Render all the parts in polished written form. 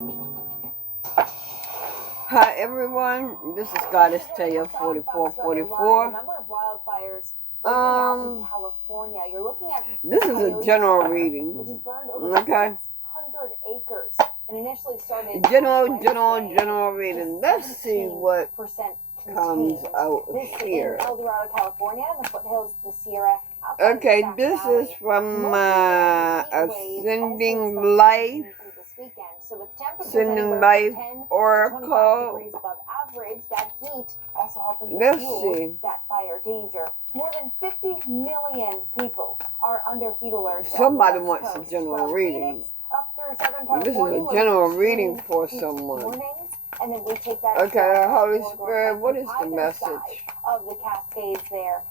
Hi everyone, this is Goddess Taya 4444. California. You're looking at This is a general reading. which has burned over Okay. 600 acres and initially started General reading. Let's see what comes out this here. in El Dorado, California, and the foothills of the Sierra. Okay, this is from Ascending Life. Ascending Life Oracle. That heat also helping Let's fuel see. that fire danger. More than 50 million people are under heat alerts. Somebody wants a general reading. Up through Southern California. This is a general reading for someone. Mornings, and then we take that. Okay, Holy Spirit, what is the message? Of the Cascades there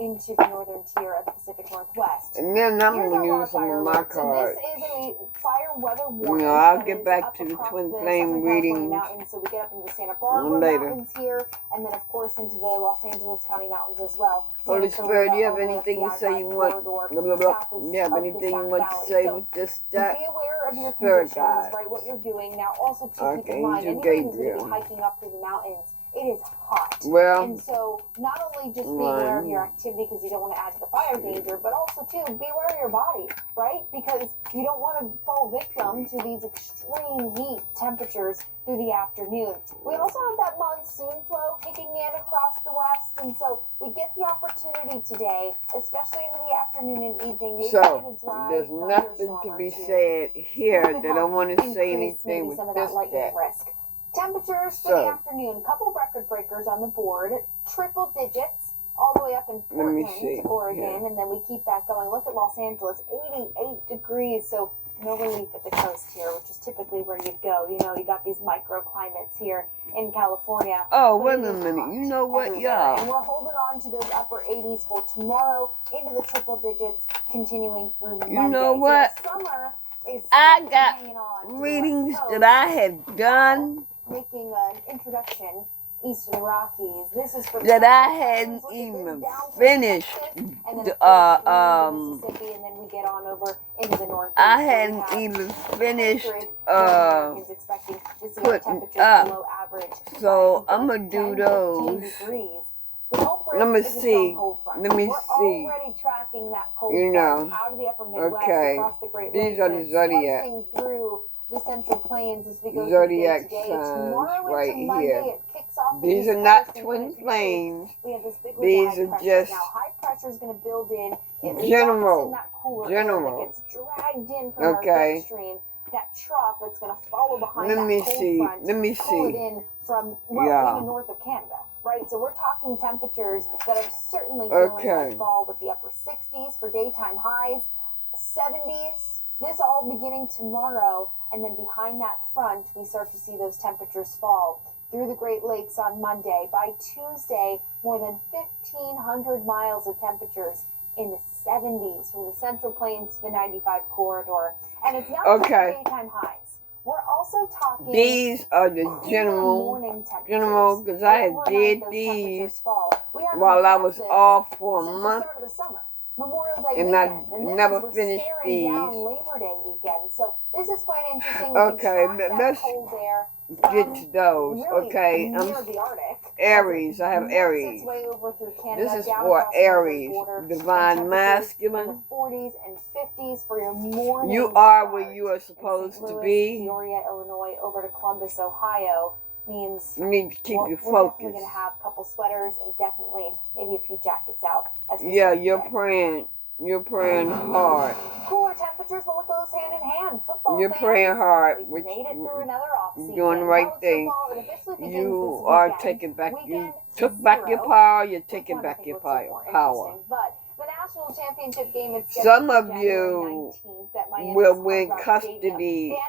into the northern tier of the Pacific Northwest. And then I'm going to use some of my cards. So this is a fire weather warning. I'll get back to the Twin Flame reading So we get up into the Santa Barbara later. Mountains here, and then of course into the Los Angeles County Mountains as well. Holy Spirit, do you have anything to say you want? Blah, blah, blah. Do you have anything you want to say with this, that? Be aware of your Spirit conditions, guide. right? What you're doing now. Also, to keep in mind, Archangel anybody who's going to Gabriel. be hiking up through the mountains, it is hot. Well, And so, not only just be aware of your activity because you don't want to add to the fire danger, but also, too, be aware of your body, right? Because you don't want to fall victim to these extreme heat temperatures through the afternoon. We also have that monsoon flow kicking in across the west, and so we get the opportunity today, especially into the afternoon and evening. Maybe so get a dry there's nothing to thunderstorm be or two. said here that I want to say Increase anything maybe with some of this, that lightning that. risk. Temperatures for So. the afternoon, couple record breakers on the board, triple digits all the way up in Let me Portland, see. Oregon, Yeah. and then we keep that going. Look at Los Angeles, 88 degrees, so no relief at the coast here, which is typically where you'd go. You know, you got these microclimates here in California. Oh, but wait it a is minute. hot You know what, everywhere. y'all? And we're holding on to those upper 80s for tomorrow into the triple digits, continuing through Monday. You know what? So summer is I still got hanging on to the readings West that Coast. I had done Making an introduction east of the Rockies. This is for that the I Southern hadn't Plains. Look at even this, down through finished. Texas, and then The, of course through Mississippi, and then we get on over into the Northeast. I where we hadn't have even finished 100 Americans expecting to see our putting temperatures up. below average. So by I'm gonna do 10 to 15 those. degrees. The culprit Let me is a see. strong cold front. Let me We're see. already tracking that cold You front know. out of the upper Midwest Okay. across the Great These Lakes are and the it's zodiac. slicing through the Central Plains as we go Zodiac through the day signs today. Tomorrow right into Monday, here. it kicks off the These East are Coast not and twin goes east. flames. We have this big These high are pressure. just Now, high pressure is going to build in. It general. locks in that cooler air General. that gets dragged in from Okay. our jet stream. That trough that's going to follow behind Let that me cold see. front. Let me Pull it see. in from, well, Yeah. even north of Canada, right? So we're talking temperatures that are certainly feeling Okay. like fall with the upper 60s for daytime highs, 70s. This all beginning tomorrow, and then behind that front, we start to see those temperatures fall through the Great Lakes on Monday. By Tuesday, more than 1,500 miles of temperatures in the 70s from the Central Plains to the 95 corridor. And it's not just Okay. the daytime highs. We're also talking These are the cooler general. morning temperatures. General, because I had Overnight, did those these temperatures fall. We haven't while I had was this off for a since the month. start of the summer. Memorial Day And I weekend. And this never is, we're finished staring down these. Labor Day weekend. So this is quite interesting. We Okay, can track that let's cold air get from to those. really Okay, near the Arctic. Aries. I have Works Aries. its way over through Canada, This is down for across the northern Aries. border, and Divine temperatures in masculine. the 40s and 50s for your morning You are where start you are in supposed St. to Louis, be. Peoria, Illinois, over to Columbus, Ohio, means You need to keep we're your definitely focus. going to have a couple sweaters and definitely maybe a few jackets out as we Yeah, start you're today. praying. You're praying hard. Cooler temperatures, well, it goes hand in hand. Football You're fans, praying hard, we've which made it through another offseason. doing the right College thing. football, it officially begins You this are weekend. taking back. You Weekend took back your zero. power. You're Week taking one, I back think, your looks a bit more power. interesting. But the national championship game is Some scheduled of for January you 19th at Miami's will Hard win Rock custody Stadium.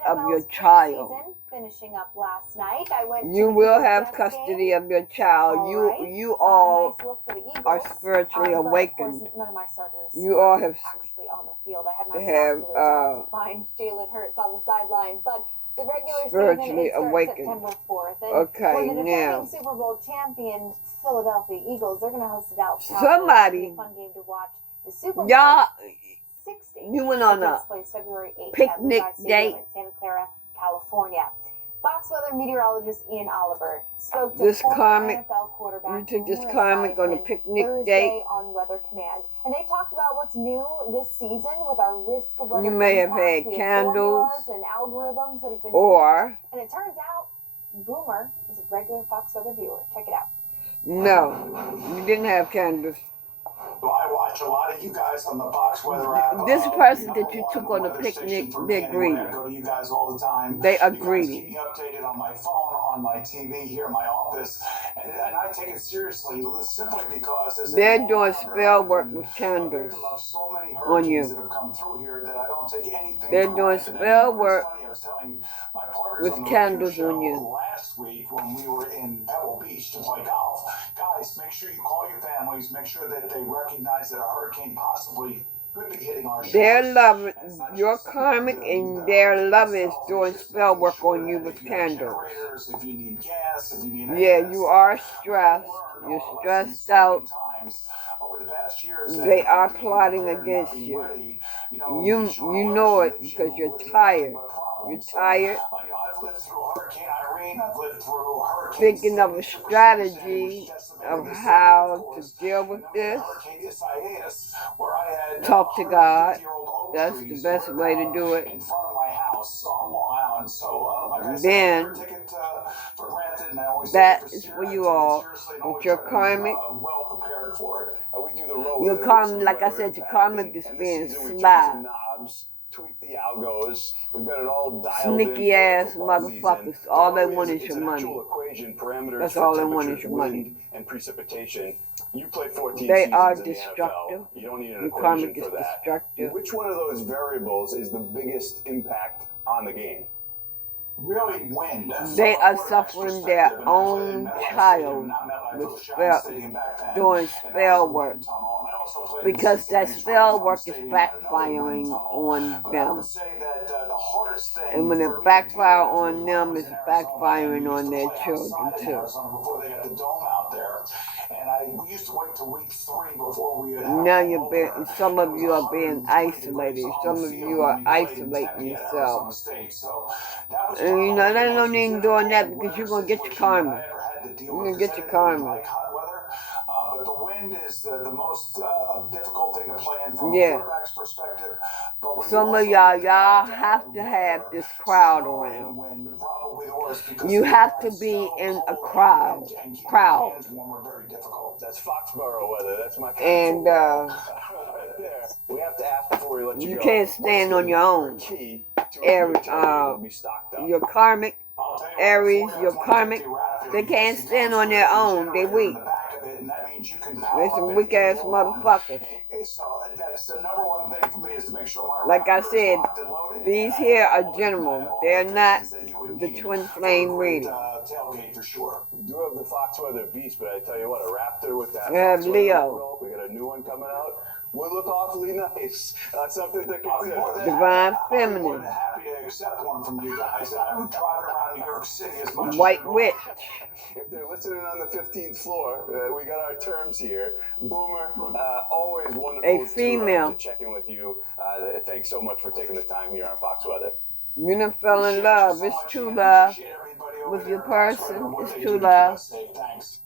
of The your NFL's child. preseason finishing up last night. I went You to the will Eagles have Jets custody game. of your child. All You right. all Nice look for the Eagles. are spiritually But of awakened. course, none of my starters You all have actually on the field. I had my have, binoculars out to find Jalen Hurts on the sideline. But the regular spiritually season, it starts awakened. September 4th. And Okay, for the defending now Super Bowl champion Philadelphia Eagles, they're going to host the Dallas Cowboys. somebody, It'll be a fun game to watch. The Super Bowl y'all, 60 you went on a takes place February 8th picnic at Levi Stadium date. in Santa Clara, California. Fox Weather meteorologist Ian Oliver spoke to This former karmic, NFL quarterback you took this Boomer karmic on a Esiason picnic Thursday date. on Weather Command, and they talked about what's new this season with our risk of weather You may have impact. had We have candles, formulas and algorithms that have been or and it turns out Boomer is a regular Fox Weather viewer. Check it out. no, you didn't have candles. Well, I watch a lot of you guys on the Fox Weather app. This person that you Number took one on the weather picnic, station for me they're anyway. greedy. I go to you guys all the time. They are You guys greedy. keep me updated on my phone, on my TV, here in my office, and I take it seriously simply because as They're a doing founder, spell I've work been with a candles victim of so many on hurricanes you. that have come through here that I don't take anything They're for doing granted spell anymore. work It's funny, I was telling my partners with on the candles radio on show you. last week when we were in Pebble Beach to play golf. Guys, make sure you call your families, make sure that they recognize that a hurricane possibly could be hitting our shores. Their love, And it's not your just karmic the and their hurricane love is itself, doing it's just spell making work sure on you that with if you have candles. generators, if you need gas, if you need any Yeah, of that you stuff. are We've stressed. learned You're our lessons stressed so many out. times over the past years that They are being plotting prepared and not against being you. ready, You leads to an know alert it and leaves because you you're with nothing tired. but You're problems. So, tired I've lived through Hurricane Irene, I've lived through Hurricane thinking of Sandy, a Super Storm Sandy, which strategy decimated of this area, of how to course. deal And with then we had this. Hurricane Isaias, where I had Talk to God. 150-year-old oak That's the trees best rip way to out do it. in front of my house on Long Island. So, like I said, I Then never take it for granted, and I always that take it is for for I you take it all. seriously and With always your try to be karmic, well prepared for it. We do the road your with karmic, some like I weather said, your impact, karmic is and this being season we turned sly. some knobs, tweaked the algos. We've got it all dialed in Sneaky for the ass football season. motherfuckers. But All they really want is is it's your an money. actual equation, parameters That's for all they want is temperatures, your money. wind, and precipitation. You play 14 They are seasons in the destructive. NFL. You don't need an Your equation karmic is for that. destructive. Which one of those variables is the biggest impact on the game? Really, wind. They are suffering their own child with spell, doing spell work because that spell work is backfiring on them. And when it backfires on them, it's backfiring on their children too. Before they got the dome out there, and we used to wait till week 3 before we would have Now home opener. some of you are being 120 degrees isolated. on Some the of field you when are we played in isolating Tempe at yourself. Arizona State. So that was And probably they the don't most need doing that difficult because you're weather going to get your situation that karma. I ever had to deal You're with, going to 'cause get I your didn't really karma. like hot weather. But the wind is the most difficult thing to play in from a Yeah. quarterback's perspective. But when Some you of also y'all think about have to have weather, this crowd snow and around. wind probably the worst because You the have to environment's be so in a cold crowd. and keeping Crowd. your hands warm are very difficult. That's Foxborough weather. That's my And right there. We have to ask before we let you you go. can't stand on your own. Key to a good tailgate will be stocked up. Your karmic, I'll tell you what, Aries, before your that karmic, 150 wrap, they you can't guys stand can on their put a own. They generator in weak. the back of it, and that means you can They power some up weak anything ass you want. motherfuckers. So that's the number one thing for me is to make sure my Like I router is said, locked and loaded. these And I here have are all the generals. They're not connections that you would the need twin for a flame great, reading. tailgate for sure. We do have the Fox Weather Beast, but I tell you what, a Raptor with that We have Fox Weather Leo. logo, we got a new one coming out. Would look awfully nice. Something to consider. Divine I'll be more Feminine. than happy to accept one from you guys. I would drive it around New York City as much White as you Witch. If they're listening on the 15th floor, we got our terms here. Boomer, always wonderful A female. to check in with you. Thanks so much for taking the time here on Fox Weather. You done fell in love. It's true love. With your person, it's true love. Thanks.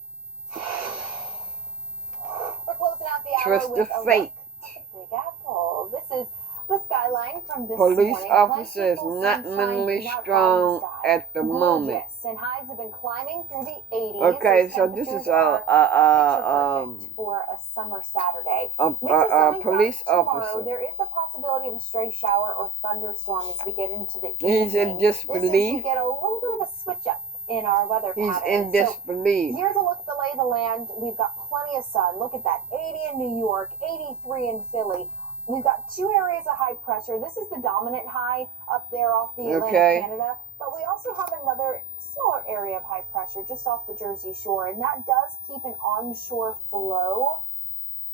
We're closing out the hour Trust with the a fate. look at the Big Apple. This is the skyline from this Police morning. officer is Plentiful not sunshine, mentally not strong cloudy sky. at the moment. Gorgeous, and highs have been climbing through the 80s. Okay, as so this temperatures is are perfect for a summer Saturday. a Mix of sunny police clouds tomorrow. officer. There is the possibility of a stray shower or thunderstorm as we get into the He's in evening. This is we disbelief. get a little bit of a switch up in our weather He's pattern. in disbelief. Here's a look at the lay of the land. We've got plenty of sun. Look at that. 80 in New York, 83 in Philly. We've got 2 areas of high pressure. This is the dominant high up there off the Atlantic Canada. But we also have another smaller area of high pressure just off the Jersey Shore. And that does keep an onshore flow.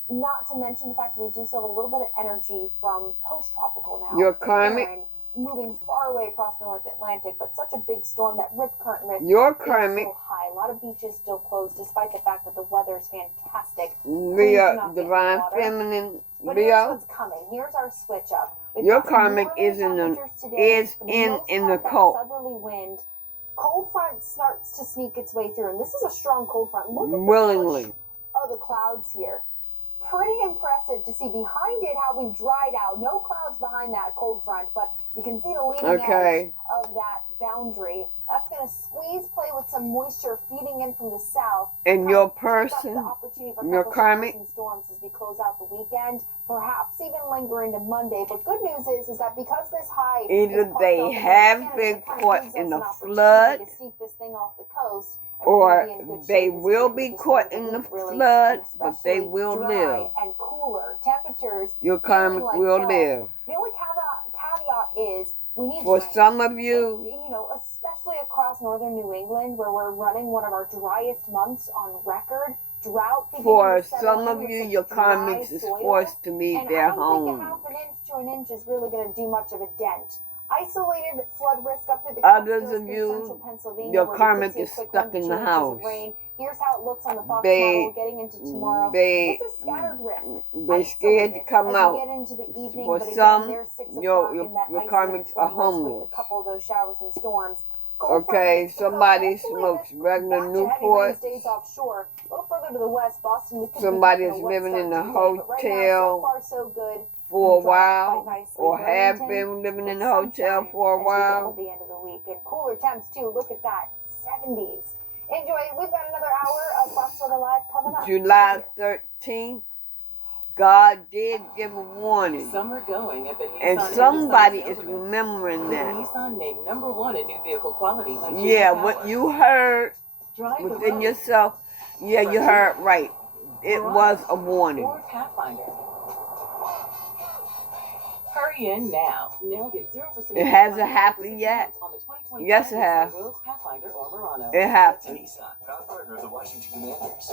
Not to mention the fact that we do still have a little bit of energy from post-tropical now. Your karmic, Aaron, moving far away across the North Atlantic, but such a big storm that rip current risk your is karmic, still high. A lot of beaches still closed, despite the fact that the weather is fantastic. Leo, divine feminine, But here's Leo. what's coming. Here's our switch up. We've Your got karmic warmer is in the temperatures today, is for the in most the part, that cult. southerly wind Cold front starts to sneak its way through, and this is a strong cold front. Look at the willingly. push of the clouds here. Pretty impressive to see behind it how we've dried out. No clouds behind that cold front, but you can see the leading edge of that boundary. That's going to squeeze, play with some moisture feeding in from the south. And your person, your karmic, storms as we close out the weekend, perhaps even linger into Monday. But good news is that because this high, either they have been caught in a flood, to sneak this thing off the coast, or they will be caught in the flood, but they will live. And cooler temperatures. Your karmic will live. The only caveat is we need for rain. some of you, especially across northern New England, where we're running one of our driest months on record. Drought. For some of you, your karmics is forced to leave their home. I don't think a half an inch to an inch is really going to do much of a dent. Isolated flood risk up to the others of you, your karmic is stuck in the house. Here's how it looks on the Fox model getting into tomorrow. It's a scattered risk. They're scared to come out. Get into the evening, for but some, again, 6 your and karmics are homeless. A couple of those showers and storms. Okay, somebody smokes regular Newport. Stays offshore. A little further to the west, Boston. Somebody's living in a hotel right now, so far, so good. For a while, or have been living in a hotel for a while. At the end of the week, and cooler temps too. Look at that, 70s. Enjoy. We've got another hour of Fox Weather Live coming up. July 13th. God did give a warning. Some are going at the Nissan, and somebody is remembering that. Nissan named #1 in new vehicle quality. Yeah, what you heard within yourself, yeah, you heard right. It was a warning. Ford Pathfinder. Hurry in now. Now get 0%. It hasn't happened yet. Yes, it has. Pathfinder or Murano. It happened. Nissan, proud partner of the Washington Commanders.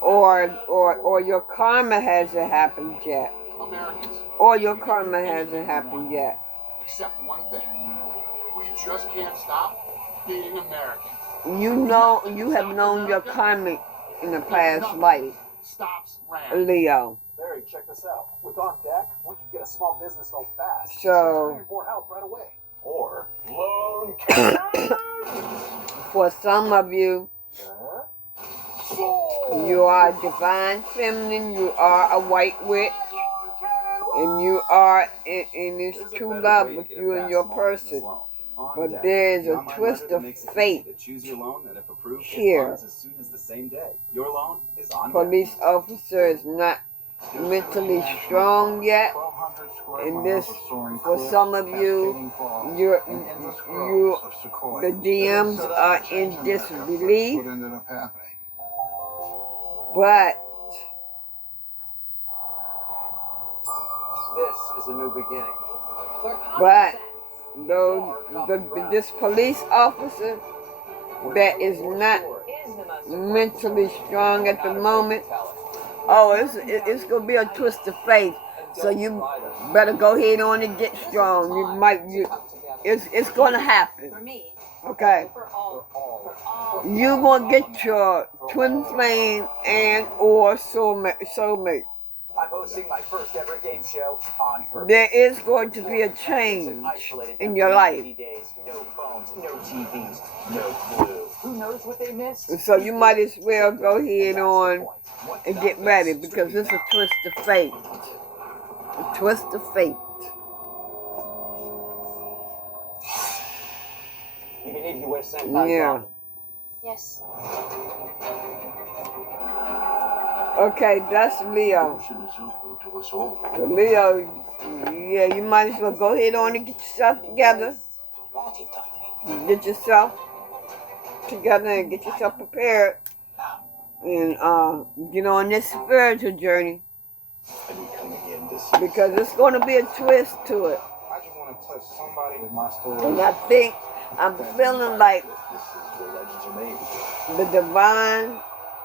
Or your karma hasn't happened yet. Americans. Or your karma hasn't happened yet. Except one thing. We just can't stop being American. You have known your karmic in a past life. Stops ran. Leo. Larry, check this out. With On Deck, we can get a small business home fast. So, more help right away. Or loan for some of you, you are divine feminine, you are a white witch, and you are in this true love with you and your person. But there is a twist of fate here. Police officer is not mentally strong yet, and this, for some of you, the DMs are in disbelief, but this is a new beginning. But this police officer that is not mentally strong at the moment, it's gonna be a twist of faith. So you better go ahead on and get strong. It's gonna happen. Okay. You gonna get your twin flame and or soulmate. I'm hosting my first ever game show on purpose. There is going to be a change in your life. No phones, no TVs, no clue. Who knows what they missed? So you might as well go ahead on and get ready, because it's a twist of fate. A twist of fate. If you need, you wear Senpai. Yeah. Yes. Okay, that's Leo. So Leo, yeah, you might as well go ahead on and get yourself together. Get yourself together and get yourself prepared. And get on this spiritual journey. Because it's going to be a twist to it. I just want to touch somebody with my story. And I'm feeling like the divine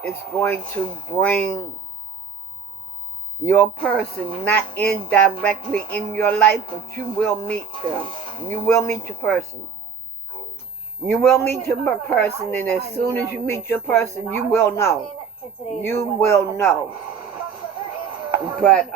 is going to bring your person not indirectly in your life, but you will meet them. You will meet your person. You will meet your person, and as soon as you meet your person, you will know. You will know. But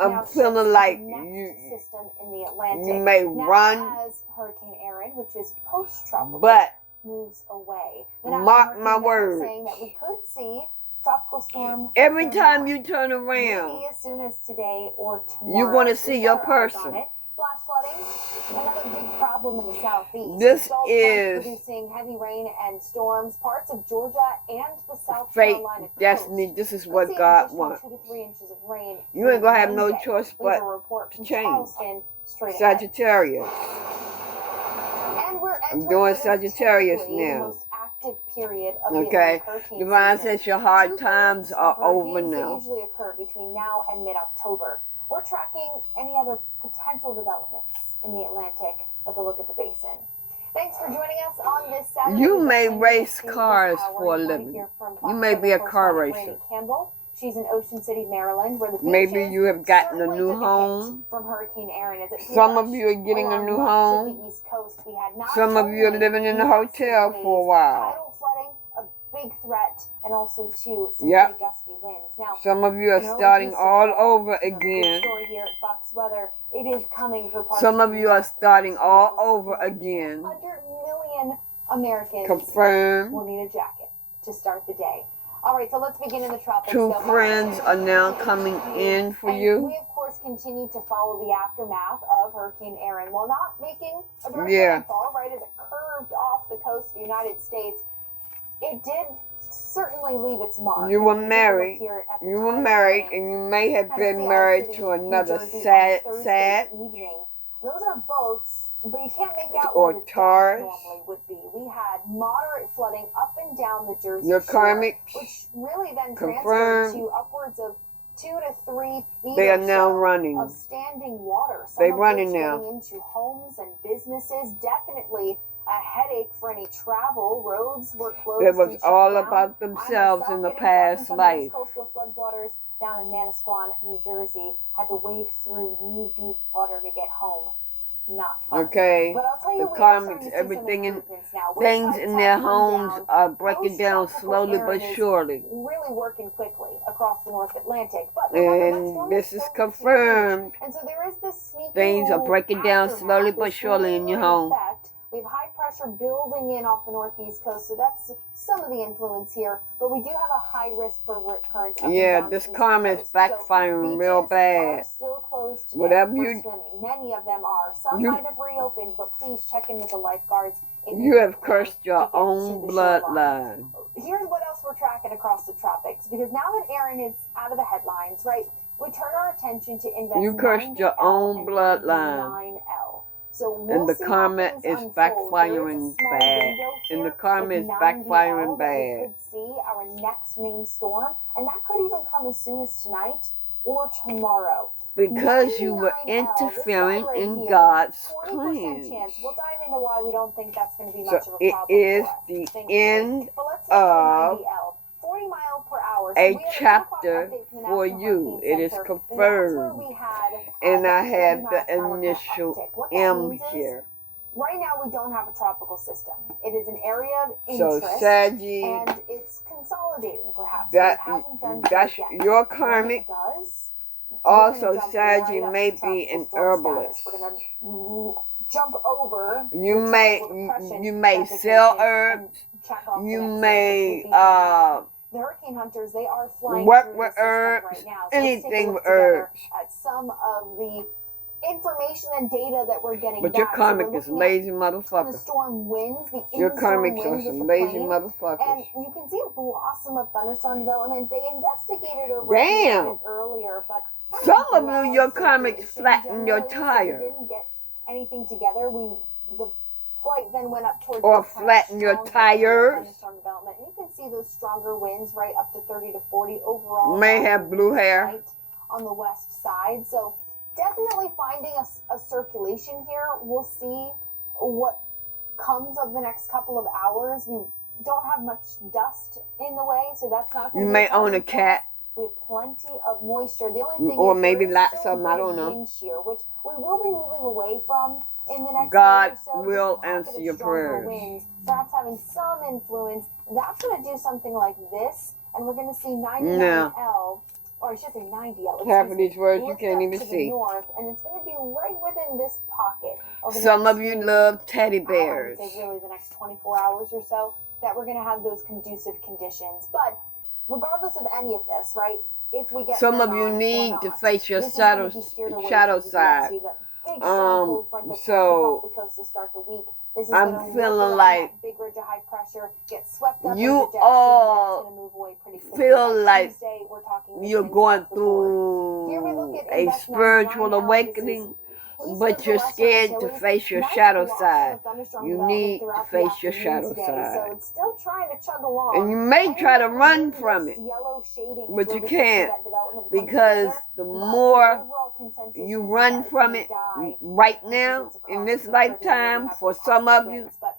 I'm now feeling shifts to like the next you system in the Atlantic. you may now run, as Hurricane Erin, which is post-tropical, but moves away. The National mark Hurricane my Center words. saying that we could see tropical storm Every Karen time Moore you turn around, maybe as soon as today or tomorrow. you're going to see We've your got our eyes on person. it. Flash flooding, another big problem in the southeast. This The Gulf Front is producing heavy rain and storms. Parts of Georgia and the South fate, Carolina coast destiny. This is could what see an God additional wants. 2 to 3 inches of rain. You ain't going to have no Monday. choice We have but a report from change. Charleston straight ahead. Sagittarius. And we're I'm entering doing what is Sagittarius typically the now. most active period of the Okay. Atlantic hurricane Divine season. says your hard 2/3 times of are over hurricanes that now. usually occur between now and mid-October. We're tracking any other potential developments in the Atlantic with a look at the basin. Thanks for joining us on this Saturday. You We've got may plenty to race get to this cars hour. for a You wanna living. hear from You Fox may be a Weather car correspondent racer. Randy Campbell. She's in Ocean City, Maryland, where the Maybe beaches you have gotten a certainly new took a hit home. from Hurricane Erin as it Some of flushed you are getting a along new much home. of the East Coast. We had not Some of you are only living in a massive hotel for a waves, while. tidal flooding, a big threat, and also too some Yep. pretty gusty winds. Now, Some of you are no starting reduced to all fall. over Another big again. story here at Fox Weather. It is coming for parts Some of the you are U.S. starting next all week. We're over talking about again. 200 million Americans will Confirmed. need a jacket to start the day. All right, so let's begin in the tropics. Two though. friends are now coming in for And you. we, of course, continue to follow the aftermath of Hurricane Erin. While not making a direct Yeah. landfall, right, as it curved off the coast of the United States, it did certainly leave its mark. You were If take a look married. here at the You were time married, frame, and you may have Tennessee been Isle married City, to New another Jersey on sad, Thursday evening. Those are boats, but you can't make out or where the dock Taurus. normally would be. We had moderate flooding up and down the Jersey Your Shore, karmics which really then transferred confirmed. to upwards of 2 to 3 feet They or are now so running. of standing water. Some They of running which now. getting into homes and businesses. Definitely a headache for any travel. Roads were closed. It was and shut all down. about I themselves myself in the getting stuck in past some of these life. coastal floodwaters down in Manasquan, New Jersey. Had to wade through knee-deep water to get home. Not fun. Okay. But I'll tell you, The we are starting karmics, to see everything some in improvements now. things Wave in tides their have come homes down. are breaking down Post-tropical slowly Erin but is surely. really working quickly across the North Atlantic. But remember, that storm And this is still huge. confirmed. And so there is this sneaky Things are little breaking down aftermath, slowly but this surely in your lingering home. effect. We have high pressure building in off the northeast coast, so that's some of the influence here. But we do have a high risk for currents up and Yeah, down this the east karma is coast. So backfiring real beaches are bad. still closed today Whatever for you swimming. Many of them are. Some You- might have reopened, but please check in with the lifeguards. If You do have plan cursed to your get to own the shoreline. bloodline. Here's what else we're tracking across the tropics, because now that Erin is out of the headlines, right, we turn our attention to Invest You cursed your 9L own and bloodline. 9L. So we'll And the see karma how things is unfold. backfiring There is a small bad. window And the here karma with is 9DL backfiring that we bad. could see our next named storm, and that could even come as soon as tonight or tomorrow. Because you were 99L, this interfering guy right in here, God's 20% plans. chance. We'll dive into why we don't think that's going to be So much of a it problem is for us. the Things end break. But let's look at of 90L. 40 mile per hour. a we had chapter 2 o'clock update from the for National you. Hurricane It is Center, confirmed. And that's where we had And I that have 40 the mile per hour initial uptick. What that M means is, here. right now we don't have a tropical system. It is an area of So interest, Saggy, and it's consolidating perhaps. that but it hasn't done so that's yet. your When karmic. it does, Also, we're gonna jump Saggy right up may to be tropical an storm herbalist. status. We're gonna jump over You the may tropical depression you may designation sell and herbs. check off the You next may thing, which would be going the hurricane hunters, they are flying work through with the system herbs, right now. So let's take a anything look with together herbs. at some of the information and data that we're getting But back. your So karmic we're is looking at lazy the motherfucker. storm winds, the Your in-storm karmics are winds with some the lazy plane. And motherfuckers. you can see a blossom of thunderstorm development. They investigated over Damn. it earlier, but kind Some of broad you, your karmics circulation flatten your generally, so tire. we didn't get anything together. The flight then went up towards Or the kind of flatten your stronger area of tires. thunderstorm development. And you can see those stronger winds right up to 30 to 40 overall. May have blue hair. Right on the west side. So definitely finding a circulation here. We'll see what comes of the next couple of hours. We don't have much dust in the way, so that's not going You to may be problem own a for us. cat. We have plenty of moisture. The only thing Or is maybe there is lots still of 'em, I good don't know. wind shear, which we will be moving away from in the next God day or so. will Just a pocket answer of your stronger prayers. winds, perhaps having some influence. That's going to do something like this, and we're going to see 99L or I should say 90 L. Half of these words you lift can't up even to the see. north, and it's going to be right within this pocket. Over the Some next of you few, love teddy I would bears. say really the next 24 hours or so, that we're going to have those conducive conditions. But regardless of any of this, right, if we get Some of you Vernon or need to not, face your this is gonna shadow be steered away shadow from the side. DFC, that big, strong cold front that's So, gonna kick off the coast to start the week. This is I'm gonna work feeling around like that big ridge of high pressure, get swept up you in the jet stream, all and it's gonna move away pretty quickly. feel By like Tuesday, we're talking you're winds going off the board. Here we through look at a Index spiritual 99L. This is awakening, east but of the you're Lesser scared to Antilles. face your Nice shadow blocks side. of thunderstorm You development need to throughout the face your afternoon shadow today, side. so it's still trying to chug along. And you may try to run from This it, yellow shading is but where you we can see can't, that development come because together. the But more overall consensus you is run that it's from gonna it die right because now, it's in across this the Caribbean where we lifetime, have for those some cosmic of you, winds. But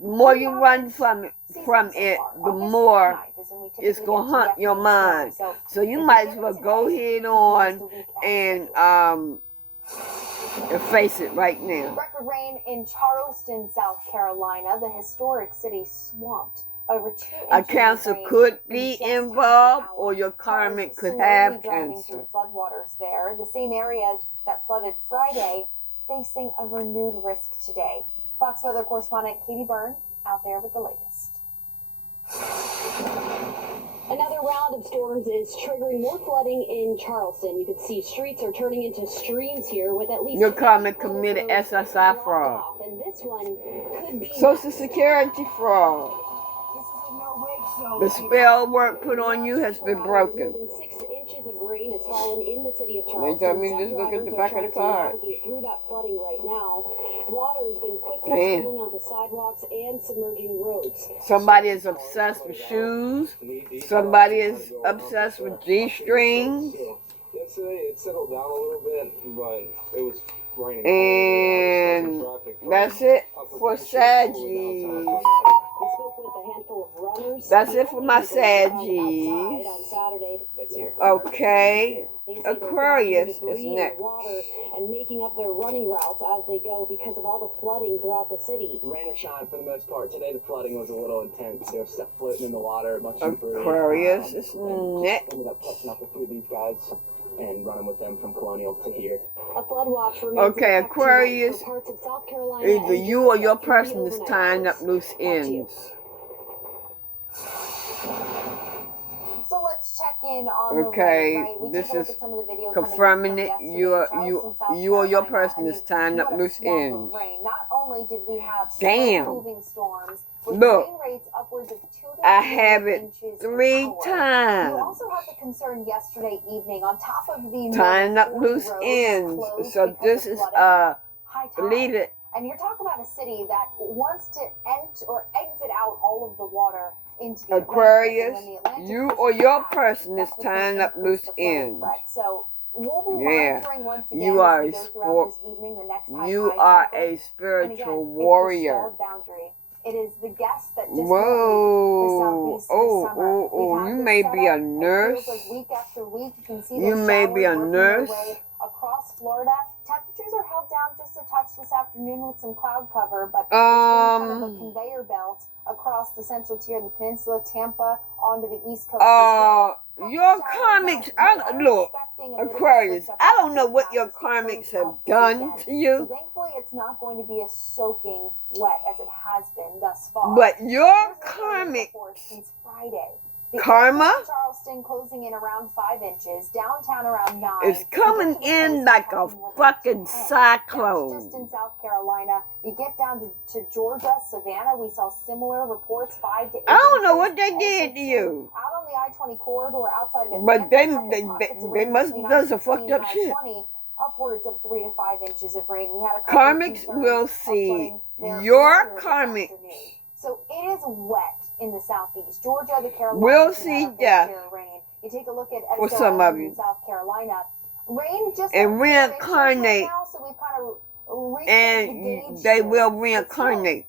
the more the you run average from it, season the August more 29th is when we it's typically going to get hunt the your afternoon storm. mind. So So you if we might get as it well go today, head we can on use the week ahead and schedule. face it right now. Record rain in Charleston, South Carolina. The historic city swamped. Over 2 A inches cancer of rain could in be just half an involved, hour. or your karmic Cars could slowly have driving cancer. through floodwaters there. The same areas that flooded Friday, facing a renewed risk today. Fox weather correspondent Katie Byrne out there with the latest. Another round of storms is triggering more flooding in Charleston. You can see streets are turning into streams here, with at least Your karmic 50 committed roads SSI blocked fraud. off, and this one could be Social Security fraud. The spell work put on you has been broken. More than 6 inches of rain has fallen in the city of They Charleston. tell me Some just look at the drivers are back of the trying to card. navigate through that flooding right now. Water has been quickly Man. spilling onto sidewalks and submerging roads. Somebody is obsessed with shoes. Somebody is obsessed with G-strings. Yesterday it settled down a little bit, but it was raining. And that's it for Saggies. We spoke with a handful of runners. That's it for my People outside on Saggies. Saturday. Okay. They say they're Aquarius dodging is debris in next. the water and making up their running routes as they go because of all the flooding throughout the city. Rain or shine for the most part. Today the flooding was a little intense. There was stuff floating in the water, a bunch of debris. Aquarius is and next. ended up catching up with 2 of these guys and running with them from Colonial to here. A flood watch remains Okay, in effect Aquarius, for parts of South Carolina either and you or your Georgia through the person is overnight tying up hours. loose Back to you. ends. So let's check in on the Okay, rain, right? We this took a look is at some of the video confirming coming it. from yesterday You in or Charleston, South you or your Carolina. person I is tying mean, up what a loose swamp of ends. rain. Not only did we have Damn. slow-moving storms with Look, rain rates upwards of 2 to 3 I have it inches 3 an hour. You times. also had the concern yesterday evening on top of the Tying up 40 loose roads ends. closed So because this of is flooding, high tide. believe it. And you're talking about a city that wants to enter or exit out all of the water into the Aquarius, Atlantic. And when the Atlantic you pushes or your back, person is that's what's gonna tying up increase loose the flooding ends. threat. So we'll be Yeah. monitoring once again You are as we a go sport. throughout this evening, the next high You tide are cycle. a And again, spiritual it's the warrior. stalled boundary. It is the guests that just Whoa. won't leave the southeast this summer. Oh, We've oh, had you this may set be a up. It nurse. feels like week after week. You can see You those may showers be a working their nurse. way across Florida. Temperatures are held down just a touch this afternoon with some cloud cover, but it's been kind of a conveyor belt across the central tier of the peninsula, Tampa, onto the east coast as well. Your karmics, look, Aquarius, I don't know what your karmics have done to So you, thankfully it's not going to be as soaking wet as it has been thus far. but your Here's what we're karmic looking for since Friday. The karma area of Charleston closing in around 5 inches, downtown around 9. is coming You get to the in coast, like we're a talking more than fucking 10. That's just cyclone. in South Carolina. You get down to Georgia, Savannah. We saw similar reports, 5 to 8 I don't know inches. what they Also, did to you, out on the I-20 corridor outside of Atlanta, but a couple they pockets of they rain must between have done some I-16 fucked up and shit. I-20, upwards of 3 to 5 inches of rain. We had a couple Karmics concerns will of see flooding there your earlier this karmic afternoon. So it is wet in the southeast. Georgia, the Carolinas, will we see had our fair death share of rain. You take a look at for Edgehill some of Island you. in South Carolina. Rain just And about 4 inches reincarnate. right now, so we've kind of reached the And gauge they here. will It's still, reincarnate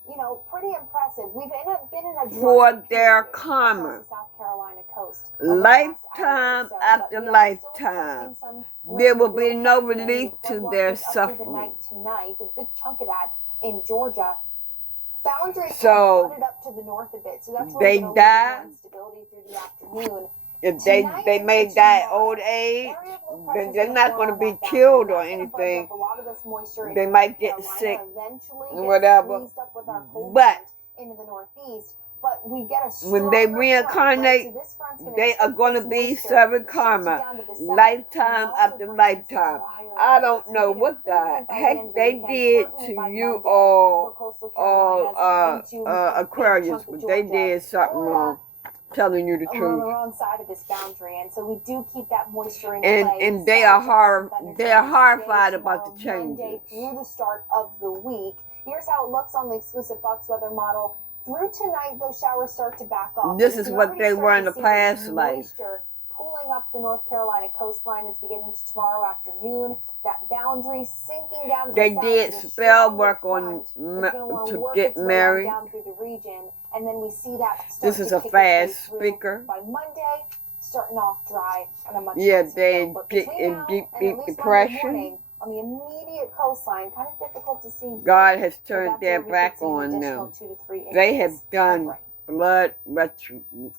pretty impressive. We've been in a dry for their period karma. across the South Carolina coast over the last hour or Lifetime so, after but we are still lifetime. expecting some There will rain be no build-up and relief to floodwaters their up through the suffering. night tonight. A big chunk of that in Georgia. Boundaries So, flooded up to the north a bit, so that's where they we're going to die. lose more instability through the afternoon. If they may die old age, then they're not going to be killed or anything. They might get sick, whatever. But into the northeast, but we get a when they reincarnate, they are going to be serving karma, lifetime after lifetime. I don't know what the heck they did to you all Aquarius, but they did something wrong. Telling you the We're on the truth. wrong side of this boundary, and so we do keep that moisture in And place. they are horrified about the Monday changes. through the start of the week. Here's how it looks on the exclusive Fox weather model. Through tonight, those showers start to back off. This You is can what already they start were to in the see past the life. moisture pulling up the North Carolina coastline as we get into tomorrow afternoon. That boundary sinking down to They the south did as a spell strong work front on is gonna wanna to work get its way on married. down through the region, and then we see that start This to is a kick its way fast through speaker. by Monday, starting off dry on a much Yeah, nicer they note. But get between in now deep, and deep at least Monday depression. morning, on the immediate coastline, kind of difficult to see here. God has but turned that's their where we back could see an on additional them. 2 to 3 They inches have of done rain. blood rituals.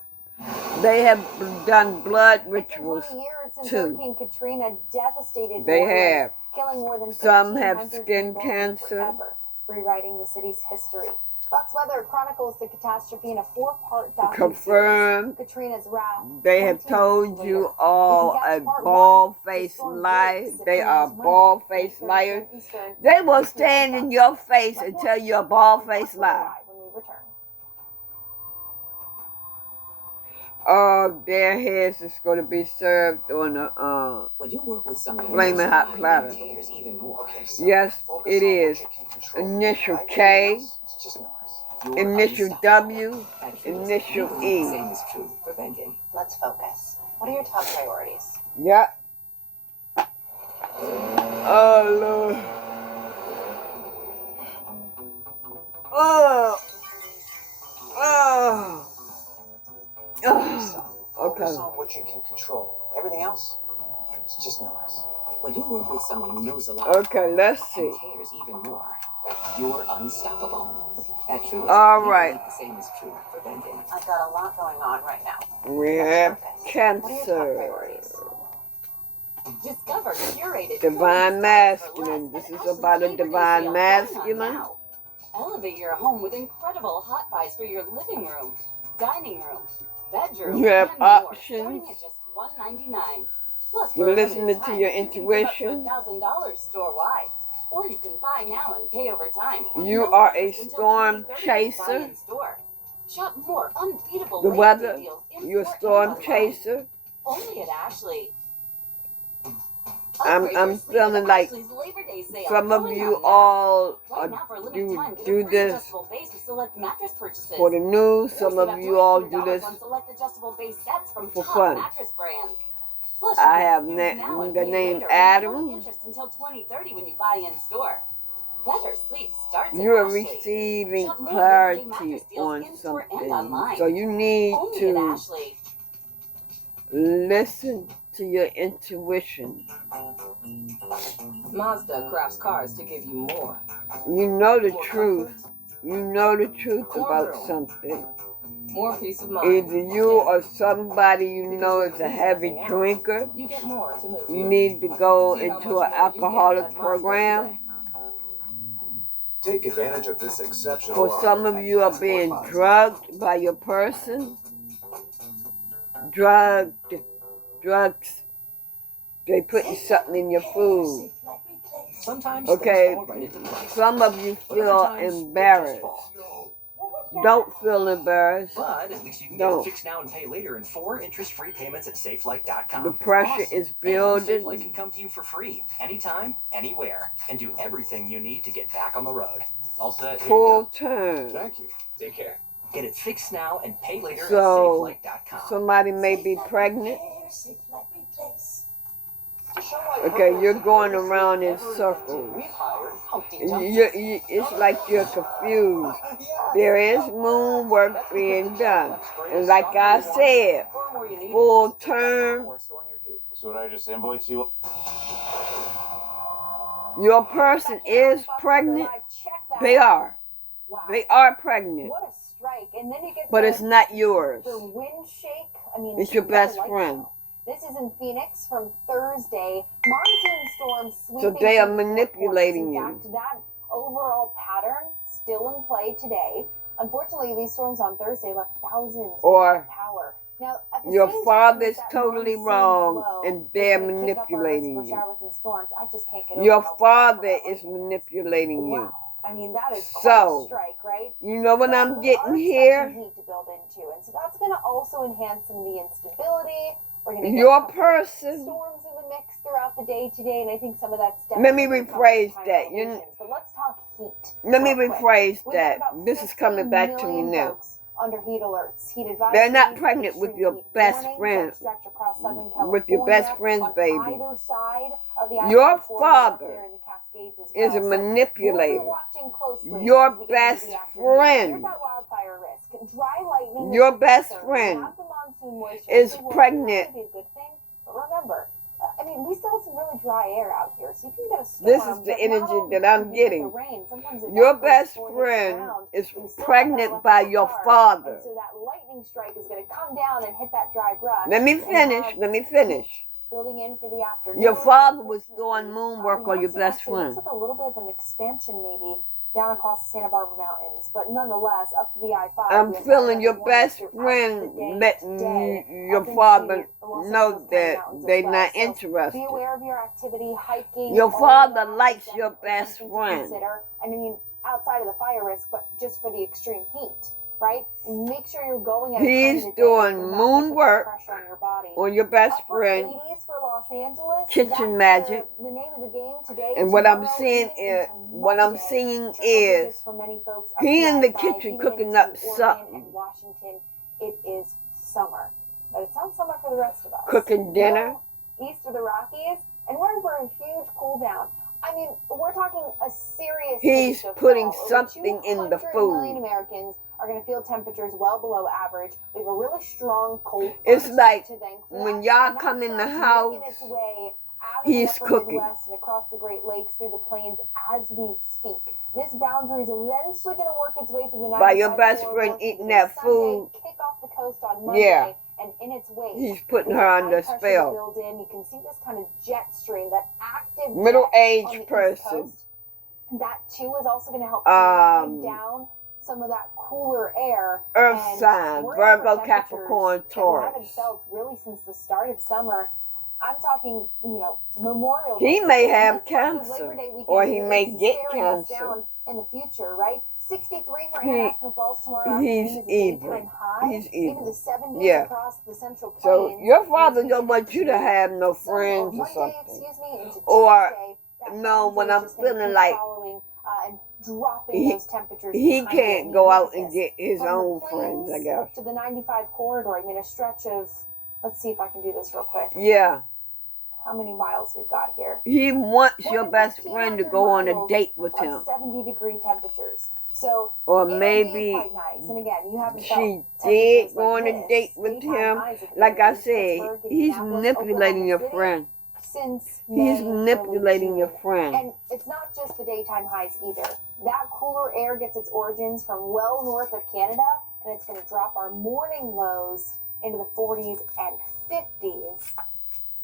They have done blood It's been rituals 20 years since too. Hurricane Katrina devastated They New Orleans, have. killing more than Some have 1,500 skin people cancer. forever, rewriting the city's history. Fox Weather chronicles the catastrophe in a 4-part docuseries. Confirmed. Katrina's wrath. They have 20 told years you later. all You can a catch part bald-faced one, the storm lie. breaks They at are Monday, bald-faced 8:30 liars. Eastern. They will Right here on stand in Fox. your face Much and more tell you a on bald-faced Fox Weather lie. Live when we return. Their heads is going to be served on a When you work with someone flaming hot platter. cares even more. Yes, it is. Initial K, initial W, initial E. Same is true for banking. Let's focus. What are your top priorities? Yep. Oh, Lord. Oh. Oh. Focus Okay. on what you can control. Everything else is just noise. When you work with someone who knows a lot Okay, let's see. and cares even more, you're unstoppable. At Truist, All we right. believe the same is true for banking. I've got a lot going on right now. We Let's have focus. What are your top Cancer. priorities? Discover curated Divine clothing styles for masculine. less This at is Ashland's about a Labor Day divine sale going on masculine. now. Elevate your home with incredible hot buys for your living room, dining room, bedroom, You have and more, options. starting at just $199. Plus, You're for a listening limited to time, your you can save up intuition. to $1,000 store-wide. Or you can buy now and pay over time. with You no are a interest until storm 2030 when you buy chaser. in store. Shop more unbeatable The Labor Day weather. deals in You're a store and storm online. chaser. Only at Ashley. I'm Upgrade your sleep feeling with like Ashley's Labor Day sale some of going you on now. all Right now, for a limited do time, get a do free this adjustable base with select mattress purchases. for the news. Or Some save of up to you all do $800 this on select adjustable base sets from for top fun. mattress brands. Plus, you I can have snooze now and the pay name later with Adam. no interest until 2030 when you buy in store. Better sleep starts at You are Ashley. receiving Shop more Labor Day clarity mattress deals on in store and something. online. So you need Only at to Ashley. listen to your intuition. Mazda crafts cars to give you more. You know the More truth. comfort, You know the truth More about room. something. more peace of mind. Either you or somebody you know is a heavy drinker. You get more to move You you. need to go See how into much an more you get alcoholic at Mazda program. today. Take advantage of this exceptional For some of you are being drugged by your person. Drugs. They put something in your food. Sometimes Okay, things fall right into place. some of you But other feel times, they just embarrassed. fall. Don't feel embarrassed. But at least you can Don't. get it fixed now and pay later in 4 interest-free payments at SafeLight.com. The pressure Awesome. is And building. SafeLight can come to you for free, anytime, anywhere, and do everything you need to get back on the road. All set. Here you Full go. term. Thank you. Take care. Get it fixed now and pay later at So, SafeLight.com. somebody may be pregnant. To show why Okay, Purple you're is the going greatest around in ever invented, circles. we've hired Humpty You, Dumpty. it's like you're confused. There is moon work being done. And like I said, full term, So did I just invoice you? your person is pregnant. They are. Wow. They are pregnant. What a strike strike, and then you get but it's not yours. the wind shake. I mean, It's your you gotta best like friend. that. This is in Phoenix from Thursday. Monsoon storms So sweeping they are through the manipulating In you. fact, that overall pattern still in play today. Unfortunately, these storms on Thursday left thousands Or without power. Now, at the your same time father's that totally monsoon wrong, flow and is they're gonna kick up our risk manipulating for you. showers and storms, I just can't get over Your how father powerful is that manipulating you. Wow. I mean, that is quite So, a strike, right? you know what But I'm we getting are expecting here? heat to build into, and so that's going to also enhance some of the instability. We're going to get Your a couple of person. storms in the mix throughout the day today, and I think some of that's Let me definitely gonna come rephrase from high that. elevations. But let's talk heat. Let me real quick. rephrase We've got that. about This is 50 coming back to me million now. folks under heat alerts, heat advisories. They're not pregnant with extreme your heat best warnings friend. that stretch across Southern California, With your best friend's on baby. either side of the Your I-5 corridor up father there in the Cascades as is a well. So we'll be manipulator. watching closely Your as we get into best the afternoon. friend. Here's that wildfire risk. Dry lightning. Your is a best concern. friend We have the monsoon moisture, is so we'll pregnant. Be a good thing. But remember, I mean, we still have some really dry air out here, so you can get a storm. This is the but not energy all the that time I'm you get the getting. rain. Sometimes it Your evaporates best before it hits the friend ground. is You still have that pregnant by leftover your charge, father. and so that lightning strike is going to come down and hit that dry brush. Let me and finish. have Let me finish. building in for the afternoon. Your father was doing Unfortunately, moon we work on have your seen best actually, friend. looks like a little bit of an expansion maybe down across the Santa Barbara Mountains, but nonetheless up to the I-5. I'm we have feeling your 911 best throughout the friend day letting today, your up into father the Los know Angeles County that Mountains as they're well. not So be interested. aware of your activity, hiking. Your all of father that is likes your definitely best something to friend. consider. And I mean, outside of the fire risk, but just for the extreme heat, right? And make sure you're going at a time He's of the day doing that will not moon put that work pressure on your body. on your best Upper friend, 80s for Los Angeles. Kitchen That's Magic. the name of the game today. And what I'm tomorrow, seeing even is, into what I'm Monday, seeing triple digits is, for many folks up he in the I-5, kitchen even cooking into up Oregon something, and Washington. It is summer, but it's not summer for the rest of us. cooking dinner. East of the Rockies, and we're in for a huge cool down. I mean, we're talking a serious. He's taste of putting fall. Over something in the 200 food. million Americans are going to feel temperatures well below average. We have a really strong cold front It's like to thank for when that. y'all And come that in the front's house, making its way out of he's the upper cooking. Midwest and across the Great Lakes through the plains as we speak. This boundary is eventually going to work its way through the 95 by your best corridor friend through eating the that Sunday, food. kick off the coast on Monday, Yeah, and in its wake, he's putting we her have under high pressure to spell. build in. You can see this kind of jet stream, that active jet on the Middle-aged East person. Coast. That too is also going to help drive Um, down some of that cooler air. Earth And sign, we're in for Virgo, temperatures Capricorn, that we haven't Taurus. felt really since the start of summer. I'm talking, Memorial He Day. may And have this causes cancer, Labor Day weekend or he is may get staring us cancer. down in the future, right? 63 for He- International Falls tomorrow he's afternoon is a evil. daytime high. He's Into evil. the 70s Yeah. across the Central So Plains. your And father as we don't get want you to into have no Sunday, friends or Monday, something. excuse me, into Or Tuesday, that no, when boundary I'm is just gonna feeling keep like following, and dropping he those temperatures he behind it. I can't mean, go look out at and this. get his From the own friends, I plains guess. to the 95 corridor, I mean, a stretch of, let's see if I can do this real quick. Yeah, How many miles we've got here? he wants More your than best friend to 1,500 go on a miles date with of him. 70-degree temperatures. So Or it'll be maybe quite nice. And again, you haven't she felt did temperatures go like on a this, date with daytime him. highs of Like I 80, said, Pittsburgh, he's Indianapolis, manipulating your Oklahoma City, friend. since He's May, manipulating early your June. friend. And it's not just the daytime highs either. That cooler air gets its origins from well north of Canada, and it's going to drop our morning lows into the 40s and 50s.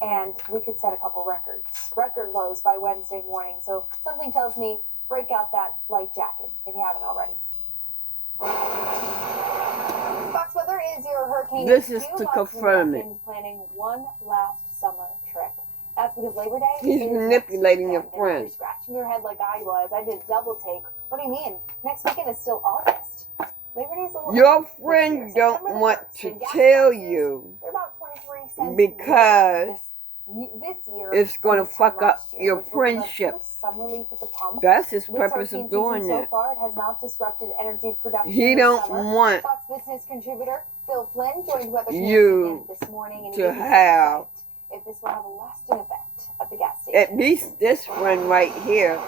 And we could set a couple record lows by Wednesday morning. So something tells me break out that light jacket if you haven't already. Fox Weather is your hurricane. This is HQ. to Lots of confirm it. Americans planning one last summer trip. That's because Labor Day He's is manipulating your next weekend. And if friend. you're scratching your head like I was. I did a double take. What do you mean? Next weekend is still August. Labor Day's a little Your early this year. friend don't September the want 1st. to And gas tell prices, you they're about 23 cents because this year it's going to than this time fuck up last year, your which will give us friendship. some relief at the pump. That's his This purpose hurricane of doing season so that. far, it has not disrupted energy production He this don't summer. want Fox Business contributor Phil Flynn joined Weather Channel you this morning and to gave us have insight if this will have a lasting effect at the gas station. at least this friend right here.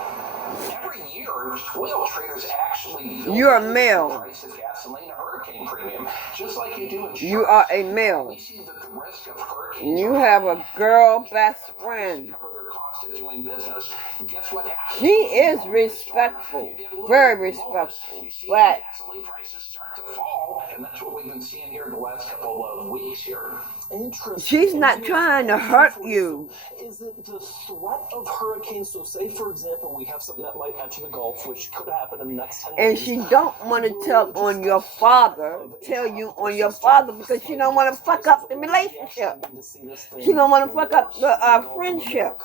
Every year, oil traders actually You're a the male. price of gasoline hurricane premium, just like you do insurance. You are a male. We see that the risk of hurricanes You have a girl best friend. cover their cost of doing business. Guess what happens? She is respectful, very respectful, but Gasoline prices start to fall, and that's what we've been seeing here the last couple of weeks here. she's not trying to hurt you. Is it the threat of hurricanes? So say, for example, we have something that might enter the Gulf, which could happen in the next 10 And days. she don't want to tell you on your father because she don't want to fuck up the relationship. She don't want to fuck up the friendship.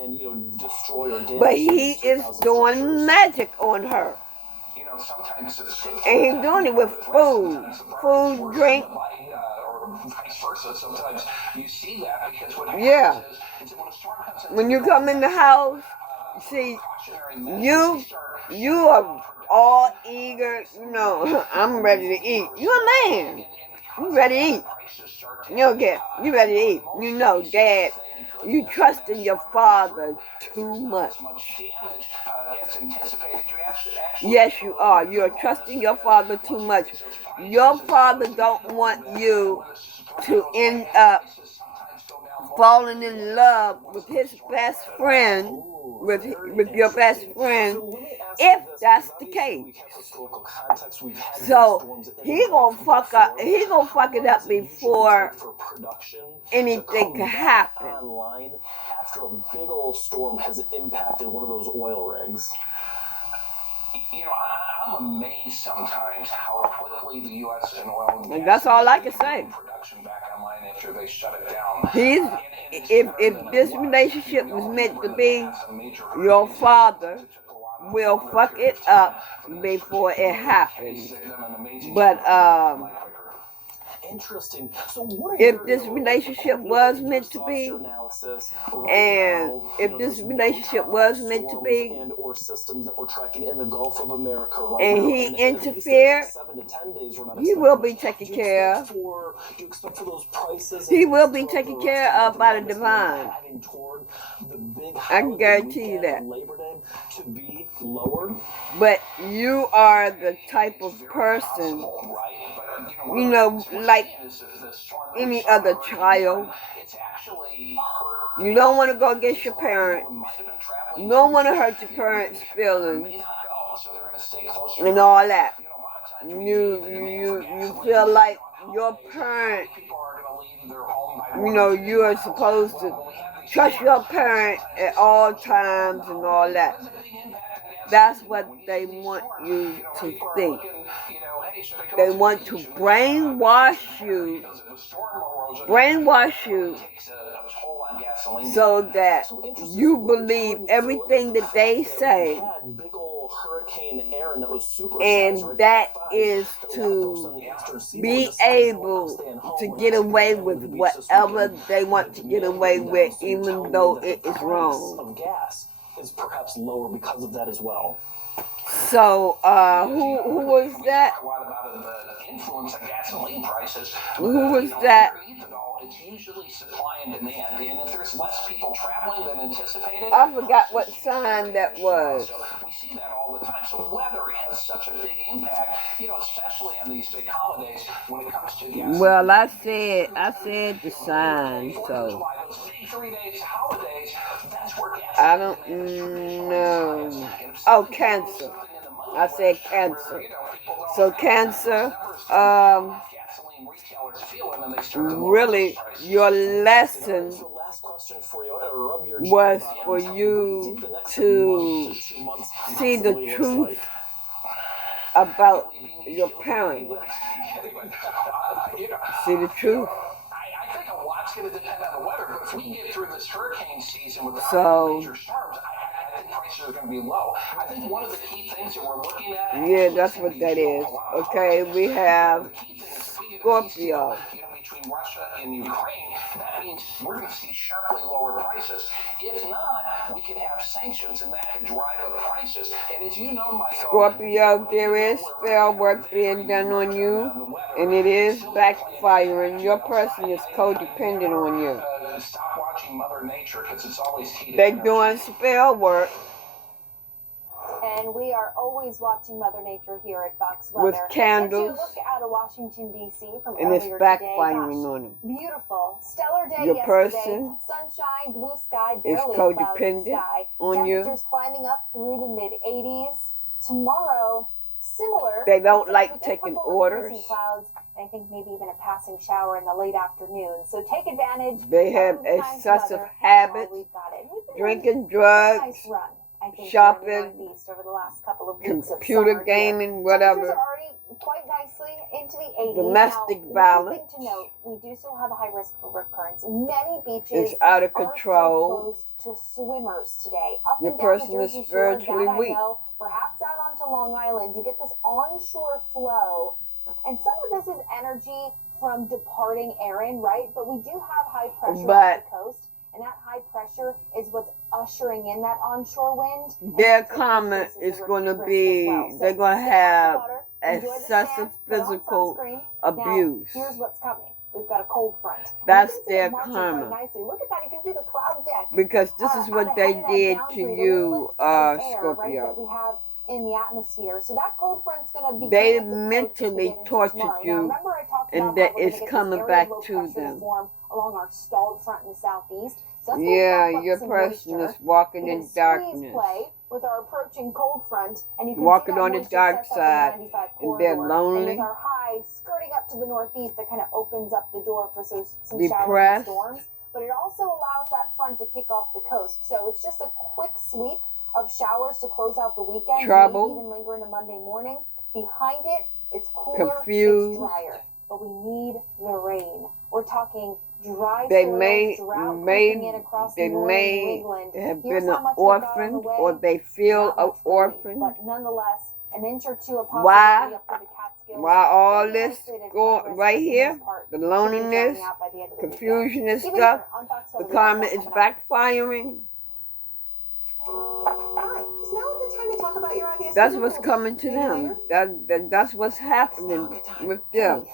And, you know, destroy or damage. But he is doing magic on her. You know, sometimes it's And he's doing it with food, drink. Or vice versa. Sometimes you see that because what happens Yeah. is that when a storm comes in, When you come in the house, see, you are all eager, you know, I'm ready to eat. You're a man. You ready to eat. You ready to eat. You know, Dad, you trust in your father too much. Yes, you are. You are trusting your father too much. Your father don't want you to end up falling in love with his best friend, with your best friend, if that's the case. So he gonna fuck it up before anything can happen. Online after a big old storm has impacted one of those oil rigs. You know, I'm amazed sometimes how quickly the U.S. and oil and And that's all I can say. production back online after they shut it down. If this relationship was meant to be, your father will fuck it up before it happens. But Interesting. So what if this relationship was meant to be, and if this relationship was meant to be, or systems that we're tracking in the Gulf of America right and now, he and interfered, 7 to 10 days, we're not he will be taken care of. Do you expect for those prices? He will be taken care of by the divine. I can guarantee you that. Labor Day to be lowered. But you are the type of person, you know, like any other child. You don't want to go against your parents. You don't want to hurt your parents' feelings and all that. You feel like your parent, you know, you are supposed to trust your parent at all times and all that. That's what they want you to think. They want to brainwash you so that you believe everything that they say, and that is to be able to get away with whatever they want to get away with, even though it is wrong. Is perhaps lower because of that as well. So, who was that? Who was that? It's usually supply and demand, and if there's less people traveling than anticipated, I forgot what sign that was. we see that all the time. So weather has such a big impact, you know, especially on these big holidays when it comes to gas. Well, I said the sign, so I don't know. Oh, Cancer. I said Cancer. So Cancer, really, your lesson was for you to see the truth about your parents. See the truth. I think a lot's going to depend on the weather, but if we get through this hurricane season with So, major storms, I think prices are going to be low. I think one of the key things that we're looking at... Yeah, that's what that is. Okay, we have Scorpio. Between Russia and Ukraine, that means we're going to see sharply lower prices. If not, we can have sanctions, and that can drive up prices. And as you know, Michael... Scorpio, there is spell work being done on you, and it is backfiring. Your person is codependent on you. Stop watching Mother Nature, because it's always heated. They're doing spell work And we are always watching Mother Nature here at Fox Weather. with candles, Look out of Washington, D.C. from and it's earlier today. backfiring on them. Beautiful. Stellar day Your yesterday. person Sunshine, blue sky, is barely a cloud in the codependent sky. on you. Temperatures climbing up through the mid-80s. Tomorrow, similar. They don't except like we get a taking couple orders. increasing clouds, and I think maybe even a passing shower in the late afternoon. So take advantage. They have of the kinds of excessive weather habits, while we've got it. We've been drinking on a drugs, nice run, I think, shopping, here in the Northeast over the last couple of weeks of computer summer here. gaming, Temperatures whatever, are already quite nicely into the 80s. domestic now, violence one thing to note, we do still have a high risk for rip currents. Many is beaches out of are still control. closed to swimmers today. Up Your and down the person is Jersey Shore, spiritually that I weak. know. Perhaps out onto Long Island, you get this onshore flow, and some of this is energy from departing Erin, right? But we do have high pressure off the coast, and that high pressure is what's ushering in that onshore wind. Their comment is going to be, they're going to have excessive physical abuse. Now, here's what's coming. We've got a cold front. That's You can see their it marching karma. quite nicely. Look at that. You can see the cloud deck. Because this is what they did to you, Right, that Scorpio. we have in the atmosphere. So that cold front's going to be They mentally tortured you, and that it's coming back to them. Along our stalled front in the southeast. So that's Yeah, gonna your some person moisture. is walking We're in gonna squeeze darkness, play with our approaching cold front, and you can walking see that on the moisture dark sets up side, in the 95 and they're corridor. And lonely, with our high skirting up to the northeast, that kind of opens up the door for some showers and depressed. storms. But it also allows that front to kick off the coast. So it's just a quick sweep of showers to close out the weekend. Trouble. Maybe even linger into Monday morning. Behind it, it's cooler, Confused. it's drier. But we need the rain. We're talking dry They soil, may drought creeping in across they northern may New England. have Here's been how an much we've got on the orphan, way. or they feel Not an much relief, orphan. but nonetheless, an inch or two of Why? possibility up to the Catskills. Why all Very this isolated going progress right for the here? most part. The Should be loneliness, drying out by the end of the confusion and weekend. stuff. Even here, The Unbox karma Over is coming up. backfiring. Hi, is now a good time to talk about your IBS? That's what's coming to them. That's what's happening with them.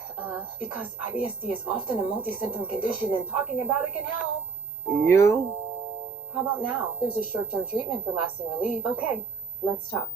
Because IBSD is often a multi-symptom condition, and talking about it can help. You, How about now? There's a short-term treatment for lasting relief. Okay, let's talk.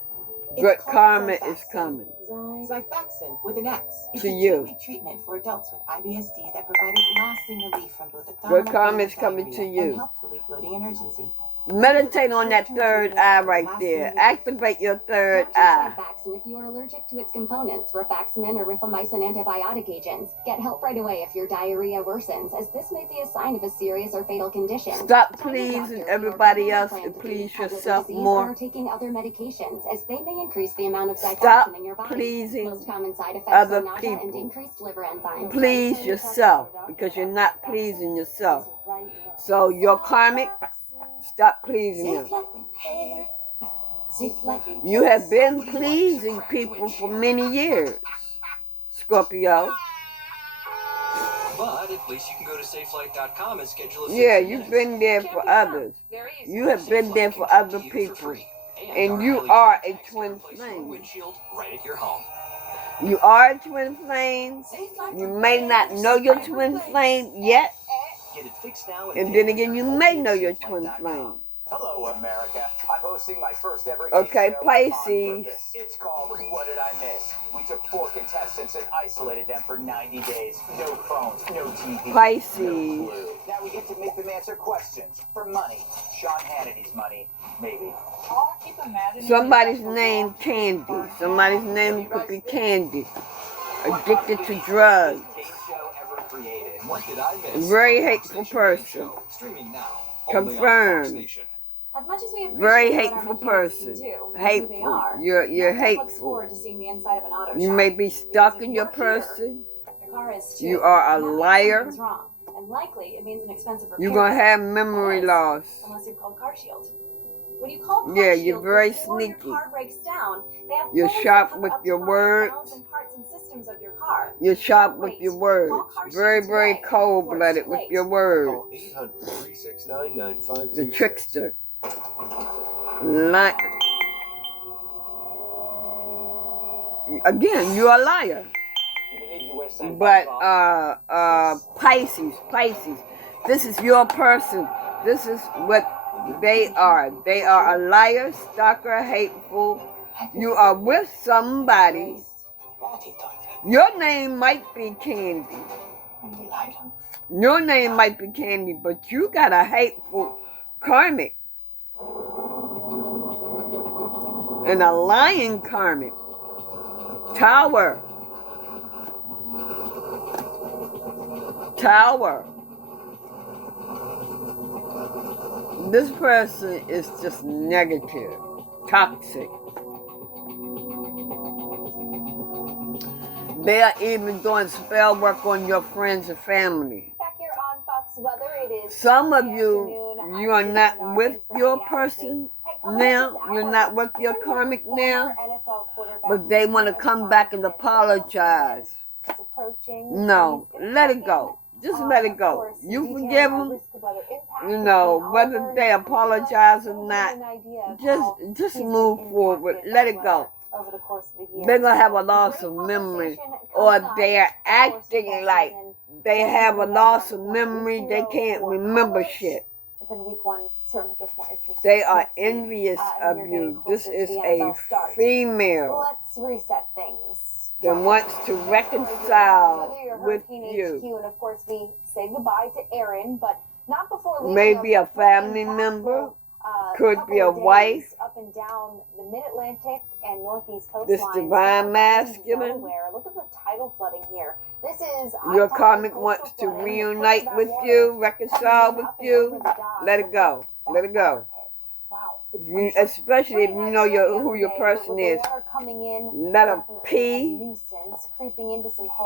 good karma is coming Xifaxan with an X. It's to a you. 2-week treatment for adults with IBSD that provided lasting relief from both Good abdominal karma pain is and coming to diarrhea, and you. helped relieve bloating and urgency. Meditate on that third eye right there. Activate your third eye. Rifaximin if you are allergic to its components, rifaximin or rifamycin antibiotic agents. Get help right away if your diarrhea worsens, as this may be a sign of a serious or fatal condition. Stop pleasing everybody else and please yourself Or more. taking other medications, as they may increase the amount of Stop digoxin in your body. pleasing Most common side effects other are nausea and people. increased liver enzymes. Please yourself, because you're not pleasing yourself. So your karmic, stop pleasing them. You have been pleasing people for many years, Scorpio. But at least you can go to safelight.com and schedule a Yeah, 60 you've minutes. been there for others. You have been there for other people. And you are a twin flame. Windshield right at your home. You are a twin flame. You may not know your twin flame yet. Get it fixed now And then again, you may know your twin flame. Hello, America. I'm hosting my first ever Okay, show Pisces. on purpose. It's called What Did I Miss? We took 4 contestants and isolated them for 90 days. No phones, no TV, Pisces. no clue. Now we get to make them answer questions for money. Sean Hannity's money, maybe. Somebody's name Candy. Somebody's name could be Candy. Addicted to drugs. What did I miss? Very hateful person. Streaming now. Confirmed. As much as we appreciate Very what our hateful mechanics person. can do, and who they Hateful. are, You're no one looks hateful. forward to seeing the inside of an auto You shop. may be stuck in If your you're here, person. Your car is too. You are a and that means liar. something's wrong, and likely it means an expensive repair. You're gonna have memory loss. Unless you've called CarShield. When you call CarShield, Yeah, you're very before sneaky. your car breaks down, they have You're plans to sharp cover with up to your 5 words. 1,000 parts and systems of your car. You're sharp Don't with wait. your words. Call CarShield Very, very today cold-blooded before with it's your too words. Call 800-369-9526. The trickster. Again, you're a liar. But Pisces, this is your person. This is what They are a liar, stalker, hateful. You are with somebody. Your name might be Candy. Your name might be Candy, but you got a hateful karmic. And a lying karmic. Tower. This person is just negative, toxic. They are even doing spell work on your friends and family. Back here on Fox Weather, it is Some of you are not with your person now. You're not with your karmic now. But they want to come back and apologize. No, let it go. Just let it go. You forgive them. You know, whether they apologize or not, just move forward. Let it go. They're going to have a loss of memory, or they're acting like they have a loss of memory. They can't remember shit. Then week one certainly gets more interesting. They are envious of you. This is a female Let's reset things. that wants to reconcile with you. And of course, we say goodbye to Aaron, but not before leaving. Maybe a family member. Could be a wife. Up and down the Mid-Atlantic and Northeast coastlines. This divine masculine. Look at the tidal flooding here. This is your karmic wants to reunite with you, reconcile with you. Let it go. Let it go. Wow. Especially if you know who your person is. Letter P,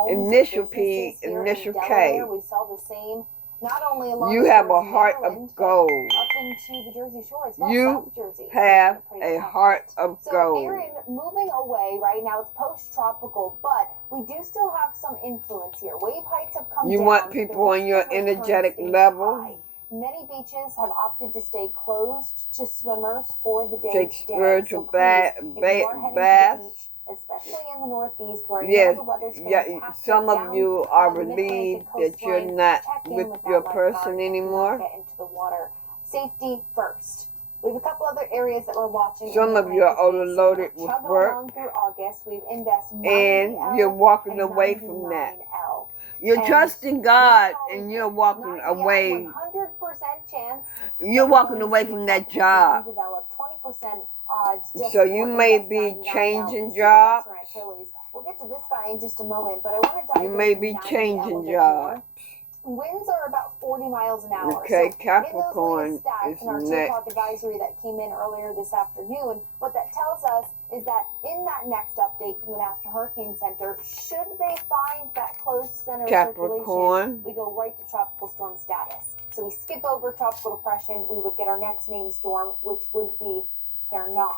initial P, initial K. We saw the same. Not only along you have a heart of gold. Up into the Jersey Shore as well, you South Jersey. have a heart of gold. So Aaron, moving away right now, it's post-tropical, but we do still have some influence here. Wave heights have come down. You want people on your energetic level. Many beaches have opted to stay closed to swimmers for the day. Take spiritual baths. Especially in the Northeast, where yes, the weather's some of you are relieved that you're not with your person anymore. Get into the water. Safety first. We have a couple other areas that we're watching. Some of you are overloaded with work, through August, we've invested and you're walking away from that. You're trusting God, and you're walking away. 100% chance. You're walking away from that job. Develop 20% odds. So you may be changing jobs. We'll get to this guy in just a moment, but I want to dive You may be changing jobs. Winds are about 40 miles an hour. Okay, so Capricorn is in our next. advisory that came in earlier this afternoon. What that tells us is that in that next update from the National Hurricane Center, should they find that closed center Capricorn, circulation, we go right to tropical storm status. So we skip over tropical depression, we would get our next named storm, which would be Fernan.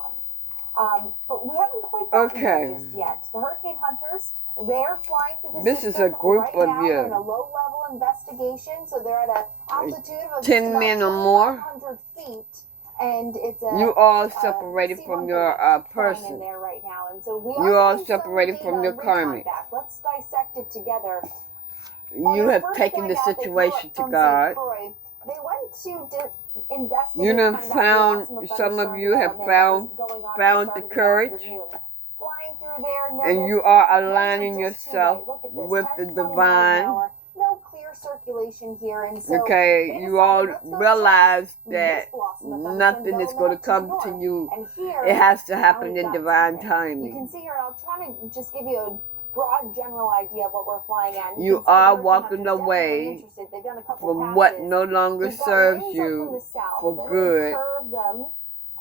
But we haven't quite gotten there just yet. The hurricane hunters, they're flying through the This is a group right of now. you. They're in a low-level investigation, so they're at an altitude of 10 men or more. 100 feet, and it's a you all separated from your person. In there right now, and so we you all separated from your karmic. Let's dissect it together. You have taken the situation to God. They went to investigate. You have found, some of you have found the courage. Flying through there, and you are aligning yourself with the divine. No clear circulation here, and so you all realize that nothing is going to come to you. It has to happen in divine timing. You can see here, I'll try to just give you a broad general idea of what we're flying at. You are walking away from what no longer serves you for good. Curve them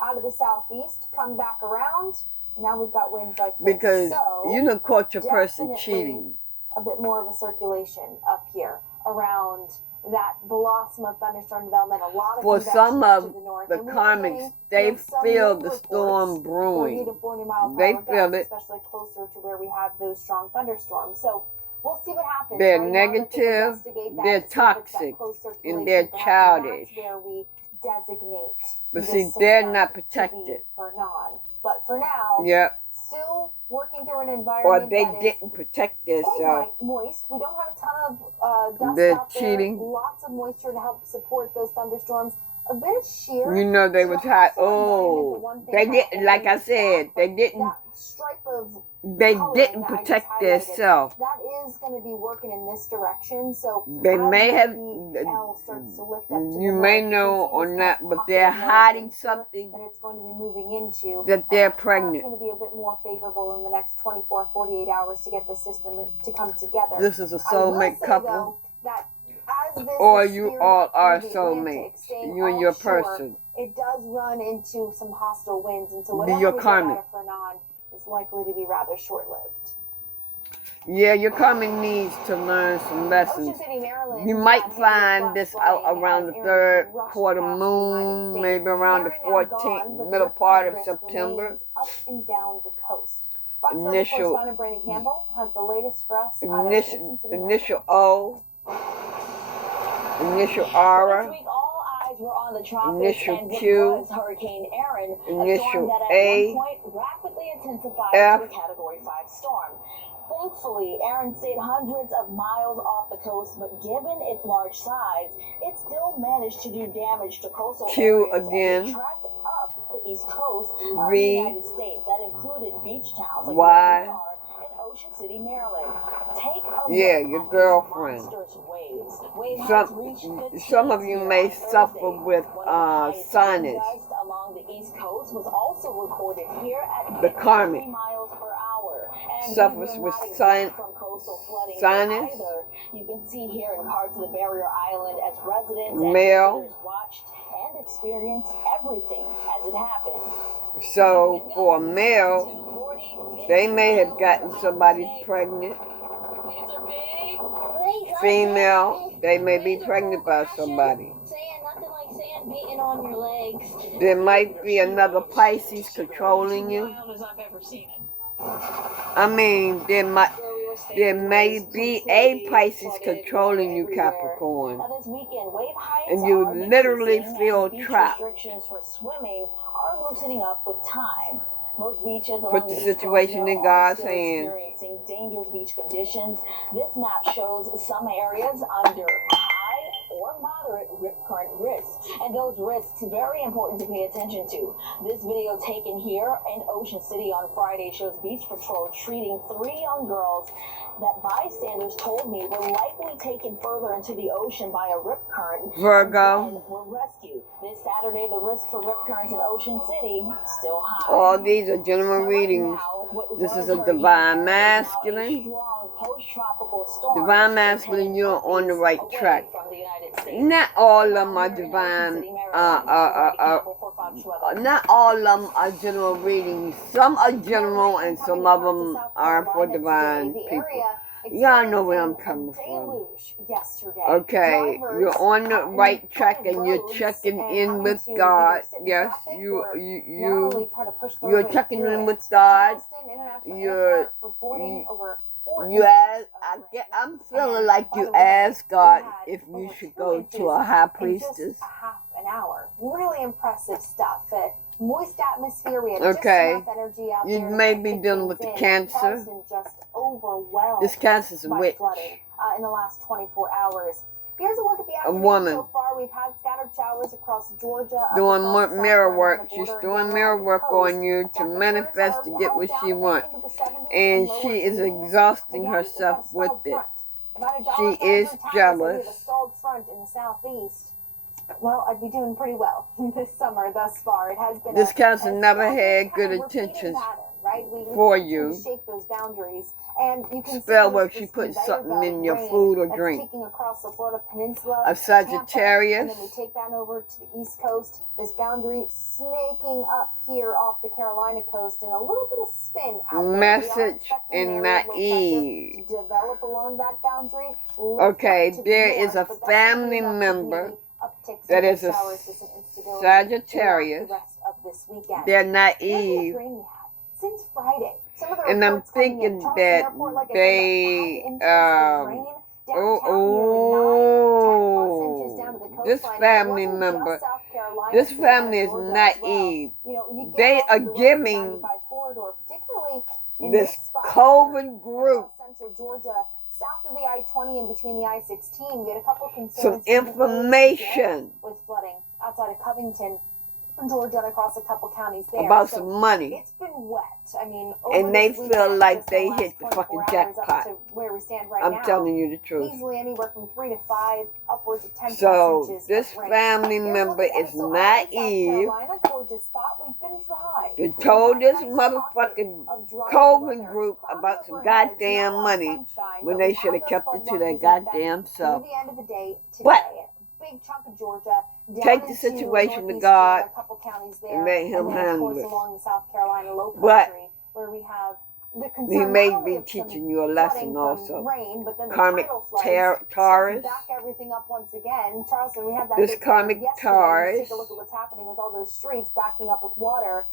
out of the southeast, come back around. Now we've got winds like this. Because so you done caught your person cheating. A bit more of a circulation up here around that Belasma thunderstorm development. A lot of for some of the karmics, karmics, they feel the storm brewing. 30 to 40 mile they per feel gusts, it. Especially closer to where we have those strong thunderstorms. So we'll see what happens. They're right negative, they're toxic, and they're childish. That's where we designate. But see, they're not protected. For non. But for now, still working through an environment or they didn't protect themselves. Moist. We don't have a ton of dust They're out cheating. there. Lots of moisture to help support those thunderstorms. A bit of sheer. You know they So was the hot. Hustle environment, the Oh, one thing they that didn't. Like I always said, back, they but didn't. that stripe of They coloring didn't that I just protect highlighted, themselves. that is going to be working in this direction. So They as may that have. BL starts to lift up to You the may north, know you can or see this not, kind of but pocket they're of low hiding winter something that it's going to be moving into. that they're That's pregnant. going to be a bit more favorable in the next 24, 48 hours to get the system to come together. This is a I will soulmate say, couple. though, that as this Or is you steered all up are through the Atlantic, soulmates. staying You and your offshore, person. it does run into some hostile winds, and so Your whatever we get karmic. out of Fernan is likely to be rather short-lived. Yeah, your karmic needs to learn some lessons. Ocean City, Maryland. You might had find flash this out flooding around as the Aaron third rushed quarter past the United moon, States. maybe around the Aaron now 14th, gone, but the middle rip part current of risk September. remains up and down the coast. Fox Weather Initial, correspondent Brandon Campbell has the latest for us out of Ocean City, initial O, initial R, This week, all eyes were on the tropics initial and what Q, was Hurricane Aaron, a initial storm that at A, one point rapidly intensified F, to a Category 5 storm. Thankfully, Aaron stayed hundreds of miles off the coast, but given its large size, it still managed to do damage to coastal Q areas again, as it tracked up the east coast of the V, United States. That included beach towns like Y. and Ocean City, Maryland. Take a Yeah, look your at girlfriend. these monstrous waves. Wave heights reached 15 Some of you here may on suffer Thursday. with One of the highest sinus. gust along the east coast was also recorded here at The 53 karmic miles per hour. And suffers these were with not exempt from coastal flooding sinus. either. You can see here in parts of the barrier island as residents and Male. visitors watched and experienced everything as it happened. So for a male, they may have gotten somebody pregnant. Female, they may be pregnant by somebody. Nothing like sand beating on your legs. There might be another Pisces controlling you. I mean, there may be a Pisces controlling you, Capricorn. Now this weekend, wave heights And you are literally decreasing, feel and beach trapped. restrictions for swimming are loosening up with time. Most beaches Put along the the East situation Coast in are God's still hands. experiencing dangerous beach conditions. This map shows some areas under high or moderate rip current risks, and those risks very important to pay attention to. This video taken here in Ocean City on Friday shows Beach Patrol treating 3 young girls that bystanders told me were likely taken further into the ocean by a rip current. Virgo. And then were rescued. This Saturday, the risk for rip currents in Ocean City still high. All these are general readings. This is a divine masculine. Divine masculine, you're on the right track. Not all of them are divine. Not all of them are general readings. Some are general and some of them are for divine people. Y'all know where I'm coming from. Okay, you're on the right track and you're checking in with God. Yes, you're checking in with God. I'm feeling like you asked God if you should go to a high priestess. Half an hour. Really impressive stuff. Moist atmosphere. We had Okay. just enough energy out You there may to be kick dealing things with the in. cancer. Charleston just overwhelmed This cancer's a by witch. flooding in the last 24 hours. Here's a look at the afternoon woman. so far. We've had scattered showers across Georgia. up Doing across South mirror Carolina work. border She's and doing down mirror along the work coast. on you to Temperatures manifest to are get what held she down wants. into the 70s And lower she is 80s. exhausting Again, herself we've got a with stalled it. front. About a She $1.05 is per ton, so we have a jealous. stalled front in the southeast. Well, I'd be doing pretty well this summer thus far. It has been This cancer a never steady had kind good of repeating intentions pattern, right? We for continue you. to shake those boundaries, and you can Spell see work, this she put conveyor something belt in your rain food or that's drink. kicking across the Florida Peninsula, A Tampa, Sagittarius. and then we take that over to the East Coast. This boundary snaking up here off the Carolina coast, and a little bit of spin out there. We are Message expecting an in area of low pressure naive. to develop along that boundary. lift Okay, up to the there north, is a but that's family enough to member maybe uptick some that of is the a showers to some instability Sagittarius. throughout the rest of this weekend. They're Here's how much naive. rain we had since Friday. Some of the And I'm reports coming in. thinking Charleston that Airport, like I said, they, 5 inches of rain. Downtown, nearly 9, 10+ inches down to the this coastline. family It wasn't member, just South Carolina, this Savannah, family is Georgia as well. naive. You know, you get They off are the west giving 95 corridor, particularly in this spot COVID here, group Central Georgia, south of the I-20 and between the I-16, we had a couple concerns. Some information with flooding outside of Covington, Georgia, and across a couple counties there. about So some money. it's been wet. I mean, And they this feel weekend, like just the they last hit the 24 fucking hours up jackpot. to where we stand right I'm now, telling you the truth. easily anywhere from 3 to 5, upwards of 10 So inches this of rain. family Here's member looking at is it. So out in South naive. Carolina, gorgeous spot. We've been dry. They We've told had this a nice motherfucking pocket of dry COVID weather. group Clouds about some overhead, goddamn no money sunshine, when but they we should have have kept those it to flood their watches in effect goddamn through self. the end of the day today. But Big chunk of Georgia down take the into situation to northeast God Florida, a couple counties there, and let him and then of handle course it. along the South Carolina low But country where we have the he concern may not only be of some teaching you a flooding lesson from also. rain, but then the Karmic tidal floods start to Taurus. back everything up once again. Charleston, we had that This big karmic flood yesterday. Taurus. Let's take a look at what's happening with all those streets backing up with water.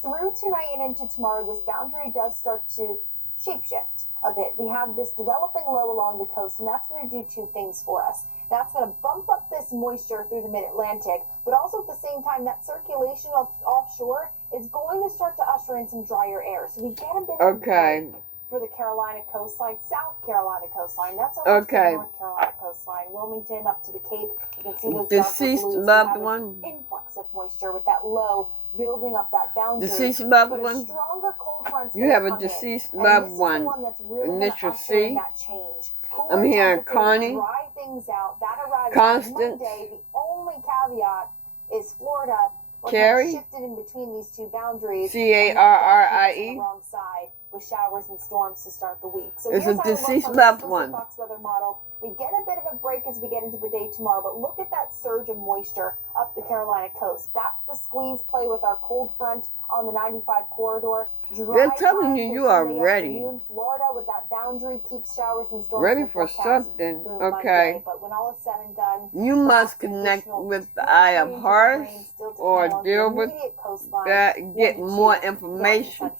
Through tonight and into tomorrow, this boundary does start to shapeshift a bit. We have this developing low along the coast, and that's going to do two things for us. That's going to bump up this moisture through the mid-Atlantic, but also at the same time, that circulation offshore is going to start to usher in some drier air. So we get a bit of a break for the Carolina coastline, South Carolina coastline. That's all the North Carolina coastline, Wilmington up to the Cape. You can see those Deceased darker blues. loved We have one. an influx of moisture with that low building up that boundary. Deceased loved but a one. stronger cold front's You gonna have a come in. deceased And loved this is one. the one that's really gonna Initial usher in C. that change. Cooler I'm hearing temperatures Connie. dry things out. That arrives Constance. on Monday. The only caveat is Florida. We're Carrie. kind of shifted in between these two boundaries. Carrie. On the wrong side with showers and storms to start the week. So It's here's a how it looks deceased on the loved explicit one. Fox weather model. We get a bit of a break as we get into the day tomorrow, but look at that surge of moisture up the Carolina coast. That's the squeeze play with our cold front on the 95 corridor. They're telling you you are ready. Florida with that boundary keeps showers and storms. Ready for something. through Okay. Monday, but when all is said and done, You must connect with the Eye of Horus or deal with that, get more information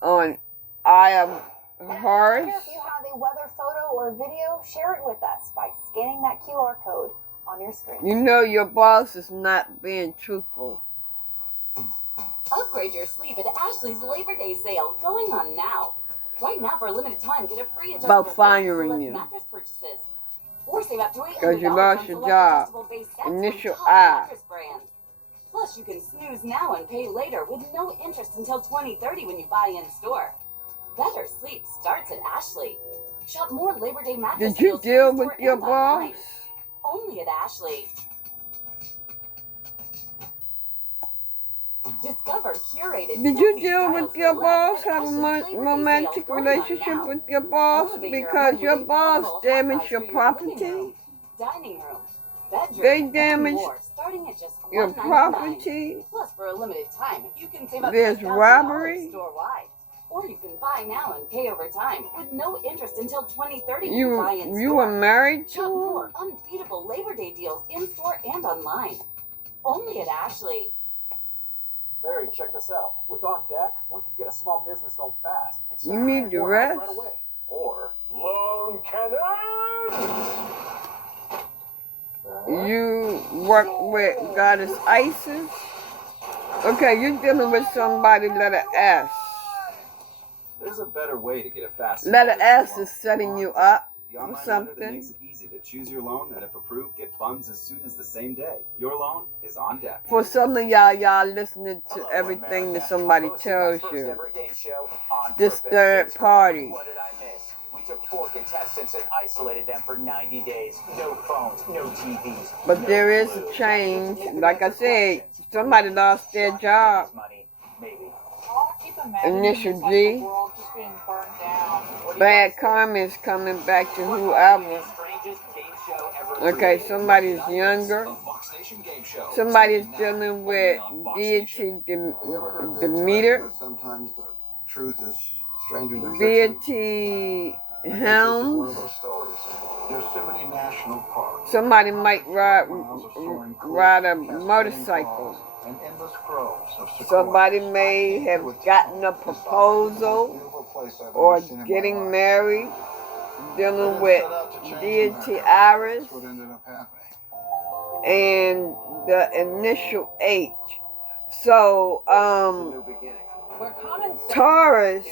on Eye of Horus. If you have a weather photo or video, share it with us by scanning that QR code on your screen. You know your boss is not being truthful. Upgrade your sleep at Ashley's Labor Day sale going on now. Right now, for a limited time, get a free adjustable About base firing select you. mattress purchases. Or save up to $800 Because you lost on your select job. adjustable base sets from Initial top I. mattress brands. Plus, you can snooze now and pay later with no interest until 2030 when you buy in store. Better sleep starts at Ashley. Shop more Labor Day mattress Did you deals deal in-store with your and online. boss? Only at Ashley. Discover curated. Did you cozy deal styles with your for less boss? at Have a Ashley's Labor Day romantic sale going on relationship now. with your boss? Elevate your Because home your with boss incredible damaged hot your buys for your living property. room, dining room, bedroom, They and damaged more, starting at just your $199. property. Plus, for a limited time, you can save up There's to $1,000 robbery. store-wide. Or you can buy now and pay over time with no interest until 2030 when You buy in you store. were married to Shop him? more unbeatable Labor Day deals in-store and online. Only at Ashley. Larry, check this out. With On Deck, we can get a small business loan fast. It's You need the rest? right away. Or loan cannon. You work with Goddess Isis? Okay, you're dealing with somebody letter S. There's a better way to get a fast Letter small S business is setting loan. you up The for online lender that something. makes it easy to choose your loan, and if approved, get funds as soon as the same day. Your loan is on deck. For some of y'all listening to everything that somebody tells you. This third party. What did I miss? We took 4 contestants and isolated them for 90 days. No phones, no TVs. But no there is a clues. change. If you Like I answer said, questions, somebody lost their Sean job. Kennedy's money, maybe. Initial G. Bad karma is coming back to whoever. Strangest game show ever. Okay, somebody's younger. Somebody's dealing with deity Demeter. Sometimes the truth is stranger than fiction. Deity One Helms. of those stories. Yosemite National Park. Somebody might ride Miles of soaring cliffs, a cascading motorcycle. falls, and endless groves of sequoia. Somebody may have gotten a proposal or getting married, dealing with deity Iris That's what ended up happening. and the initial H. So, Taurus,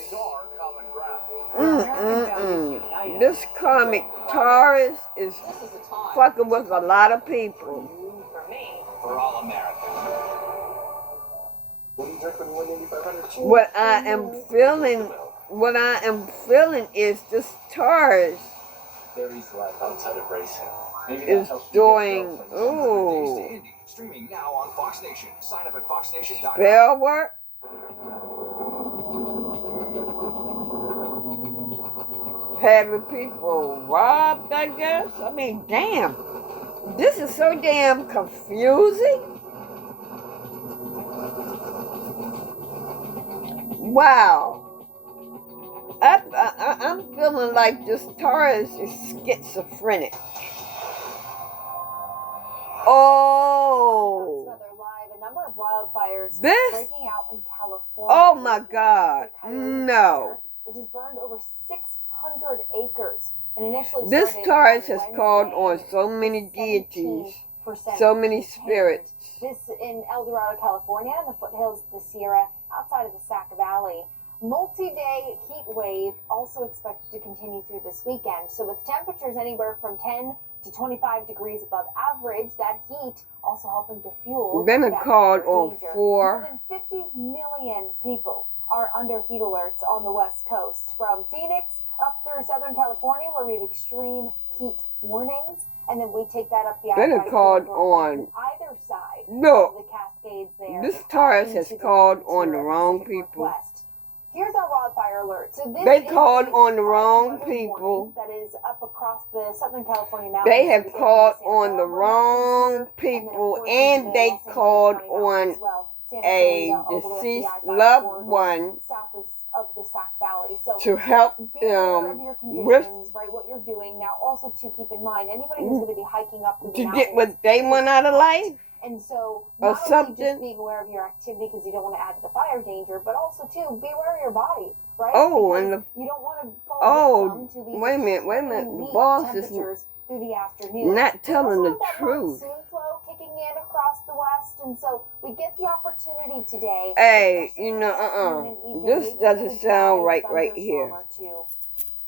This comic Taurus is fucking with a lot of people. For me, for all Americans. What do you drink when you win 8,500? What I am feeling is this Taurus There is life outside of racing. Maybe that is helps you get doing, girlfriends. ooh, Streaming now on Fox Nation. Sign up at foxnation.com. spell work. Having people robbed, I guess. I mean, damn. This is so damn confusing. Wow. I'm feeling like this Taurus is schizophrenic. Oh. Live, a number of wildfires This? breaking out in California. Oh my God. No. Which has burned over 600 acres. And initially This started Taurus on has called on Wednesday, so many deities, 17% so many contained. spirits. This in El Dorado, California, in the foothills of the Sierra, outside of the Sac Valley. Multi-day heat wave also expected to continue through this weekend. So with temperatures anywhere from 10 to 25 degrees above average, that heat also helping to fuel Then it that called fire on danger. 4. More than 50 million people are under heat alerts on the West Coast, from Phoenix up through Southern California, where we have extreme heat warnings, and then we take that up the Then it I-5 called corridor on. from either side Look, of the Cascades there. this Taurus has into the called frontier on the of wrong Pacific people. Northwest. Here's our wildfire alert. So this They is called a on the wrong weather people. warning that is up across the Southern California mountains. They have We go called through the Santa on the Barbara wrong Mountains here, people, and and they Los Angeles called County Mountains on as well. Santa a Clarita, all the way up the deceased I-5 loved corridor, one south of the Sac Valley. So to help be aware of them your with conditions, right? What you're doing now. Also, to keep in mind, anybody who's going to be hiking up through the to mountains, get what they want out of life. and so, or not only something. just being aware of your activity because you don't want to add to the fire danger, but also too be aware of your body, right? Oh, because and the you don't want to fall oh, victim to these wait a minute. extreme The heat boss is temperatures through the afternoon. not telling We the also have that truth. monsoon flow kicking in across the west, and so we get the opportunity today. Hey, especially you in know, the afternoon and evening, this maybe doesn't get a sound dry right here. thunderstorm or two.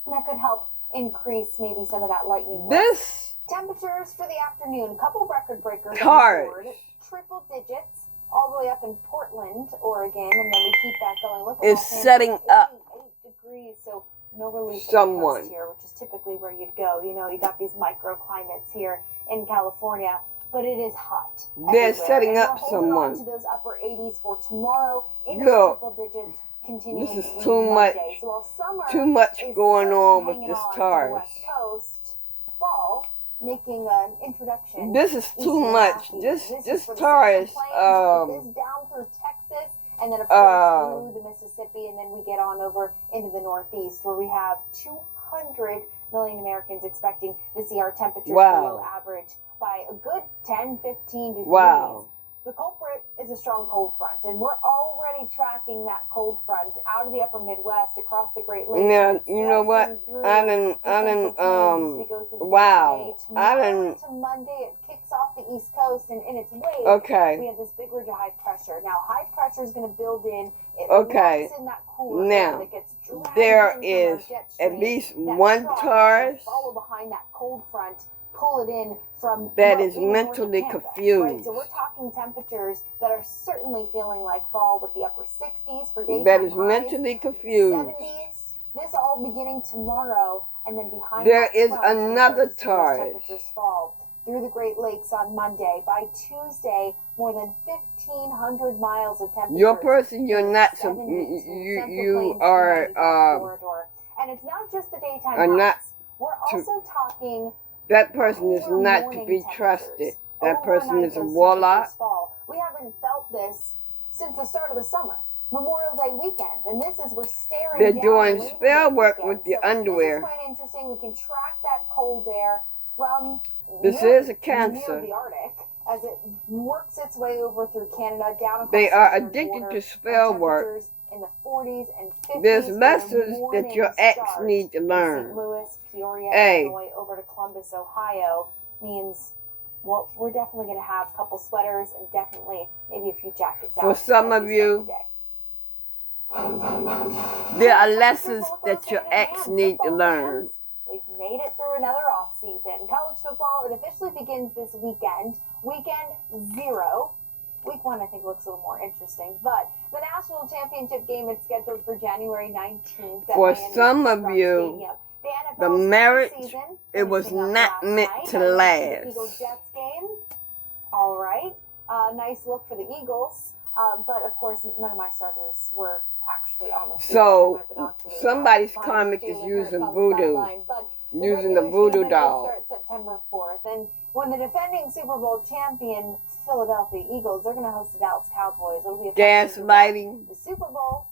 And that could help increase maybe some of that lightning. This Temperatures for the afternoon, couple record breakers Taurus. on the board, triple digits, all the way up in Portland, Oregon, and then we keep that going. Look at is Los Angeles, setting up 88 degrees, so no relief someone. here, which is typically where you'd go. You know, you got these microclimates here in California, but it is hot. They're everywhere. setting And up we're holding on someone. to those upper 80s for tomorrow into Look, triple digits. Continuing this is through too much. Monday. So while summer Too much is going certainly on with hanging this on to the Taurus. West Coast, fall making an introduction. This is east too of much. Rockies. This is for the Taurus. Central Plains. It is down through Texas, and then of course through the Mississippi, and then we get on over into the Northeast, where we have 200 million Americans expecting to see our temperatures below average by a good 10, 15 degrees. Wow. The culprit is a strong cold front, and we're already tracking that cold front out of the upper Midwest across the Great Lakes. Now, you know what? I didn't, wow. I didn't. To Monday, it kicks off the East Coast, and in its wake, Okay. we have this big ridge of high pressure. Now, high pressure is going to build in. It Okay. locks in that cooler air Now, that gets dragged there in from is our jet at stream. least That one trough is Taurus gonna follow behind that cold front, pull it in from that well, is even north of mentally Canada, confused. Right? So we're talking temperatures that are certainly feeling like fall, with the upper 60s for daytime that is highs, mentally confused. 70s. This all beginning tomorrow, and then behind There that is front, we start another to see those Taurus. temperatures fall through the Great Lakes on Monday. By Tuesday, more than 1,500 miles of temperature. Your person, you're not. You are. And it's not just the daytime Are not highs. We're also talking. That person is cooler not to morning be temperatures. trusted. That person Overnight, is a those warlock. temperatures fall. We haven't felt this since the start of the summer, Memorial Day weekend, and this is we're staring. They're down doing Labor spell Day work weekend. with the So underwear. This is quite interesting. We can track that cold air from This near, is a cancer. near the Arctic as it works its way over through Canada, down across They the are southern addicted border, to spell and work. temperatures in the 40s and 50s. There's for the lessons that morning your ex start need to in learn. St. Louis, Peoria, Hey. Illinois, over to Columbus, Ohio, means, well, we're definitely going to have a couple sweaters and definitely maybe a few jackets out. For some as of we start you, the day. there are lessons that your ex need to learn. We've made it through another off season. College football, it officially begins this weekend. Weekend 0. Week 1, I think, looks a little more interesting. But the national championship game is scheduled for January 19th. For some of you, the marriage, it was not meant to last. Eagles-Jets game. All right. Nice look for the Eagles. But, of course, none of my starters were actually on the field. So, somebody's comic is using voodoo. Using the voodoo doll. Starts September 4th. And when the defending Super Bowl champion Philadelphia Eagles, they're going to host the Dallas Cowboys. It'll be a gaslighting. The Super Bowl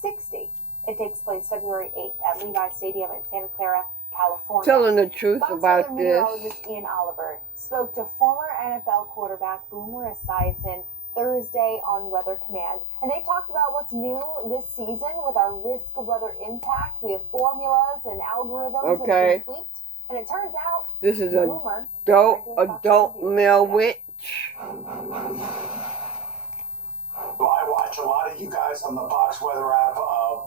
60. It takes place February 8th at Levi Stadium in Santa Clara, California. Telling the truth Fox about Weather this. Meteorologist Ian Oliver spoke to former NFL quarterback Boomer Esiason Thursday on Weather Command. And they talked about what's new this season with our risk of weather impact. We have formulas and algorithms that have been tweaked. And it turns out this is a Boomer, adult male witch. Well, I watch a lot of you guys on the Fox Weather app,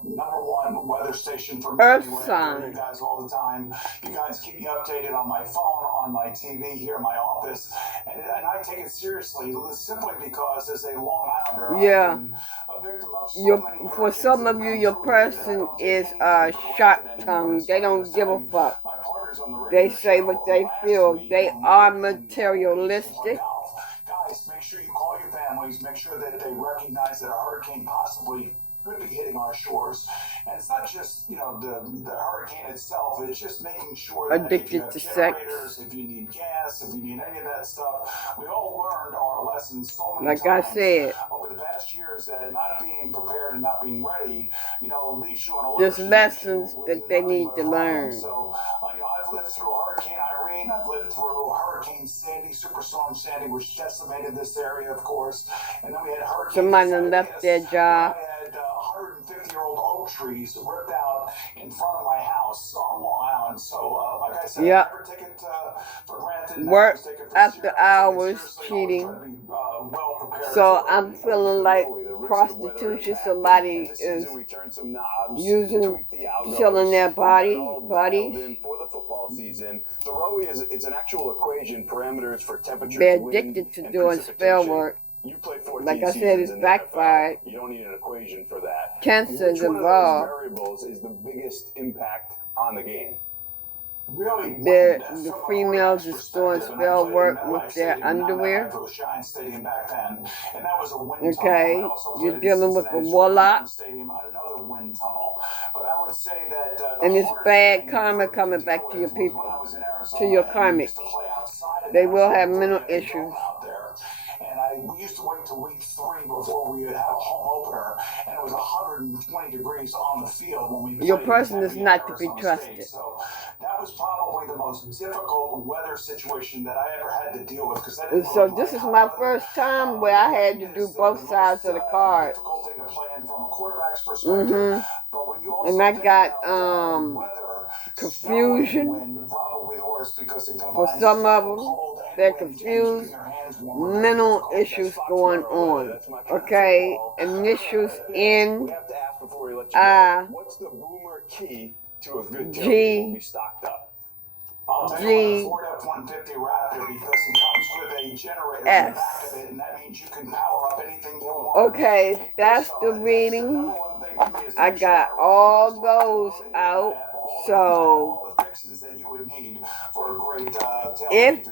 #1 weather station for me. Earth anyway. sign. You guys all the time. You guys keep me updated on my phone, on my TV here in my office, and I take it seriously simply because as a Long Islander, Yeah. I've been a victim of so many For some of you, your person is sharp tongue. They don't give a fuck. They say what they feel. They are materialistic. Guys, make sure you call your families, make sure that they recognize that a hurricane possibly could be hitting our shores. And it's not just, the hurricane itself, it's just making sure that if you have generators, if you need gas, if you need any of that stuff, we all learned our lessons so many times over the past years that not being prepared and not being ready, leaves you in a There's lessons that they need to learn. So, I've lived through Hurricane Irene, I've lived through Hurricane Sandy, Superstorm Sandy, which decimated this area, of course. And then we had Hurricane Somebody left their job. I had 150-year-old oak trees ripped out in front of my house on Long Island. So, like I said, I never take it for granted. Work after hours, cheating. So I'm feeling like prostitution. Somebody is killing their bodies. For the football season, the ROE it's an actual equation, parameters for temperature. They're addicted to doing spell work. You play 14 like I said, it's backfired. You don't need an equation for that. Cancer is Which one of involved. those variables is the biggest impact on the game? Really, The females is doing spell work with their underwear. Okay, you're dealing with a warlock. And it's bad karma coming back to your people, to your karmic. They will have mental issues. And we used to wait till week 3 before we would have a home opener, and it was 120 degrees on the field when we. Your person is not to be trusted. So that was probably the most difficult weather situation that I ever had to deal with. So this is my first time where I had to do both sides of the card. And I got confusion. For some of them, they're confused. Mental issues going on. Okay, initials N I What's the Boomer key to a good G tailgate when we stocked up? I'll tell you what, a Ford F-150 Raptor, because it comes with a generator in the back of it, and that means you can power up anything you want. Okay, that's the reading. I got all those out. So if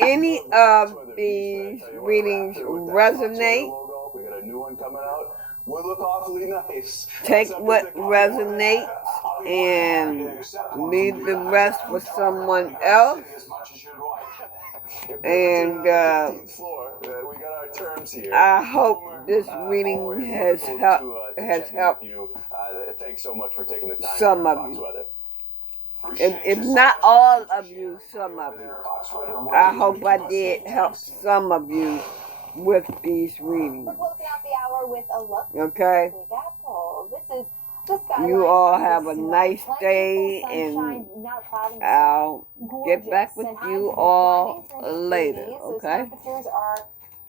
any of these readings resonate, we got a new one coming out. Would look awfully nice. Take what resonates and leave the rest for someone else. And I hope this reading has helped Thanks so much for taking the time. some of you. If not all of you, some of you. I hope I did help some of you with these readings. We're closing out the hour with a look Okay. at Big Apple. This is the skyline. You all have a This is nice plentiful day, sunshine, and not a cloud in the I'll sky. get back with Gorgeous, and you highs all declining through the later. 80s. Those Okay. temperatures are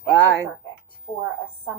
Bye. perfect for a summer.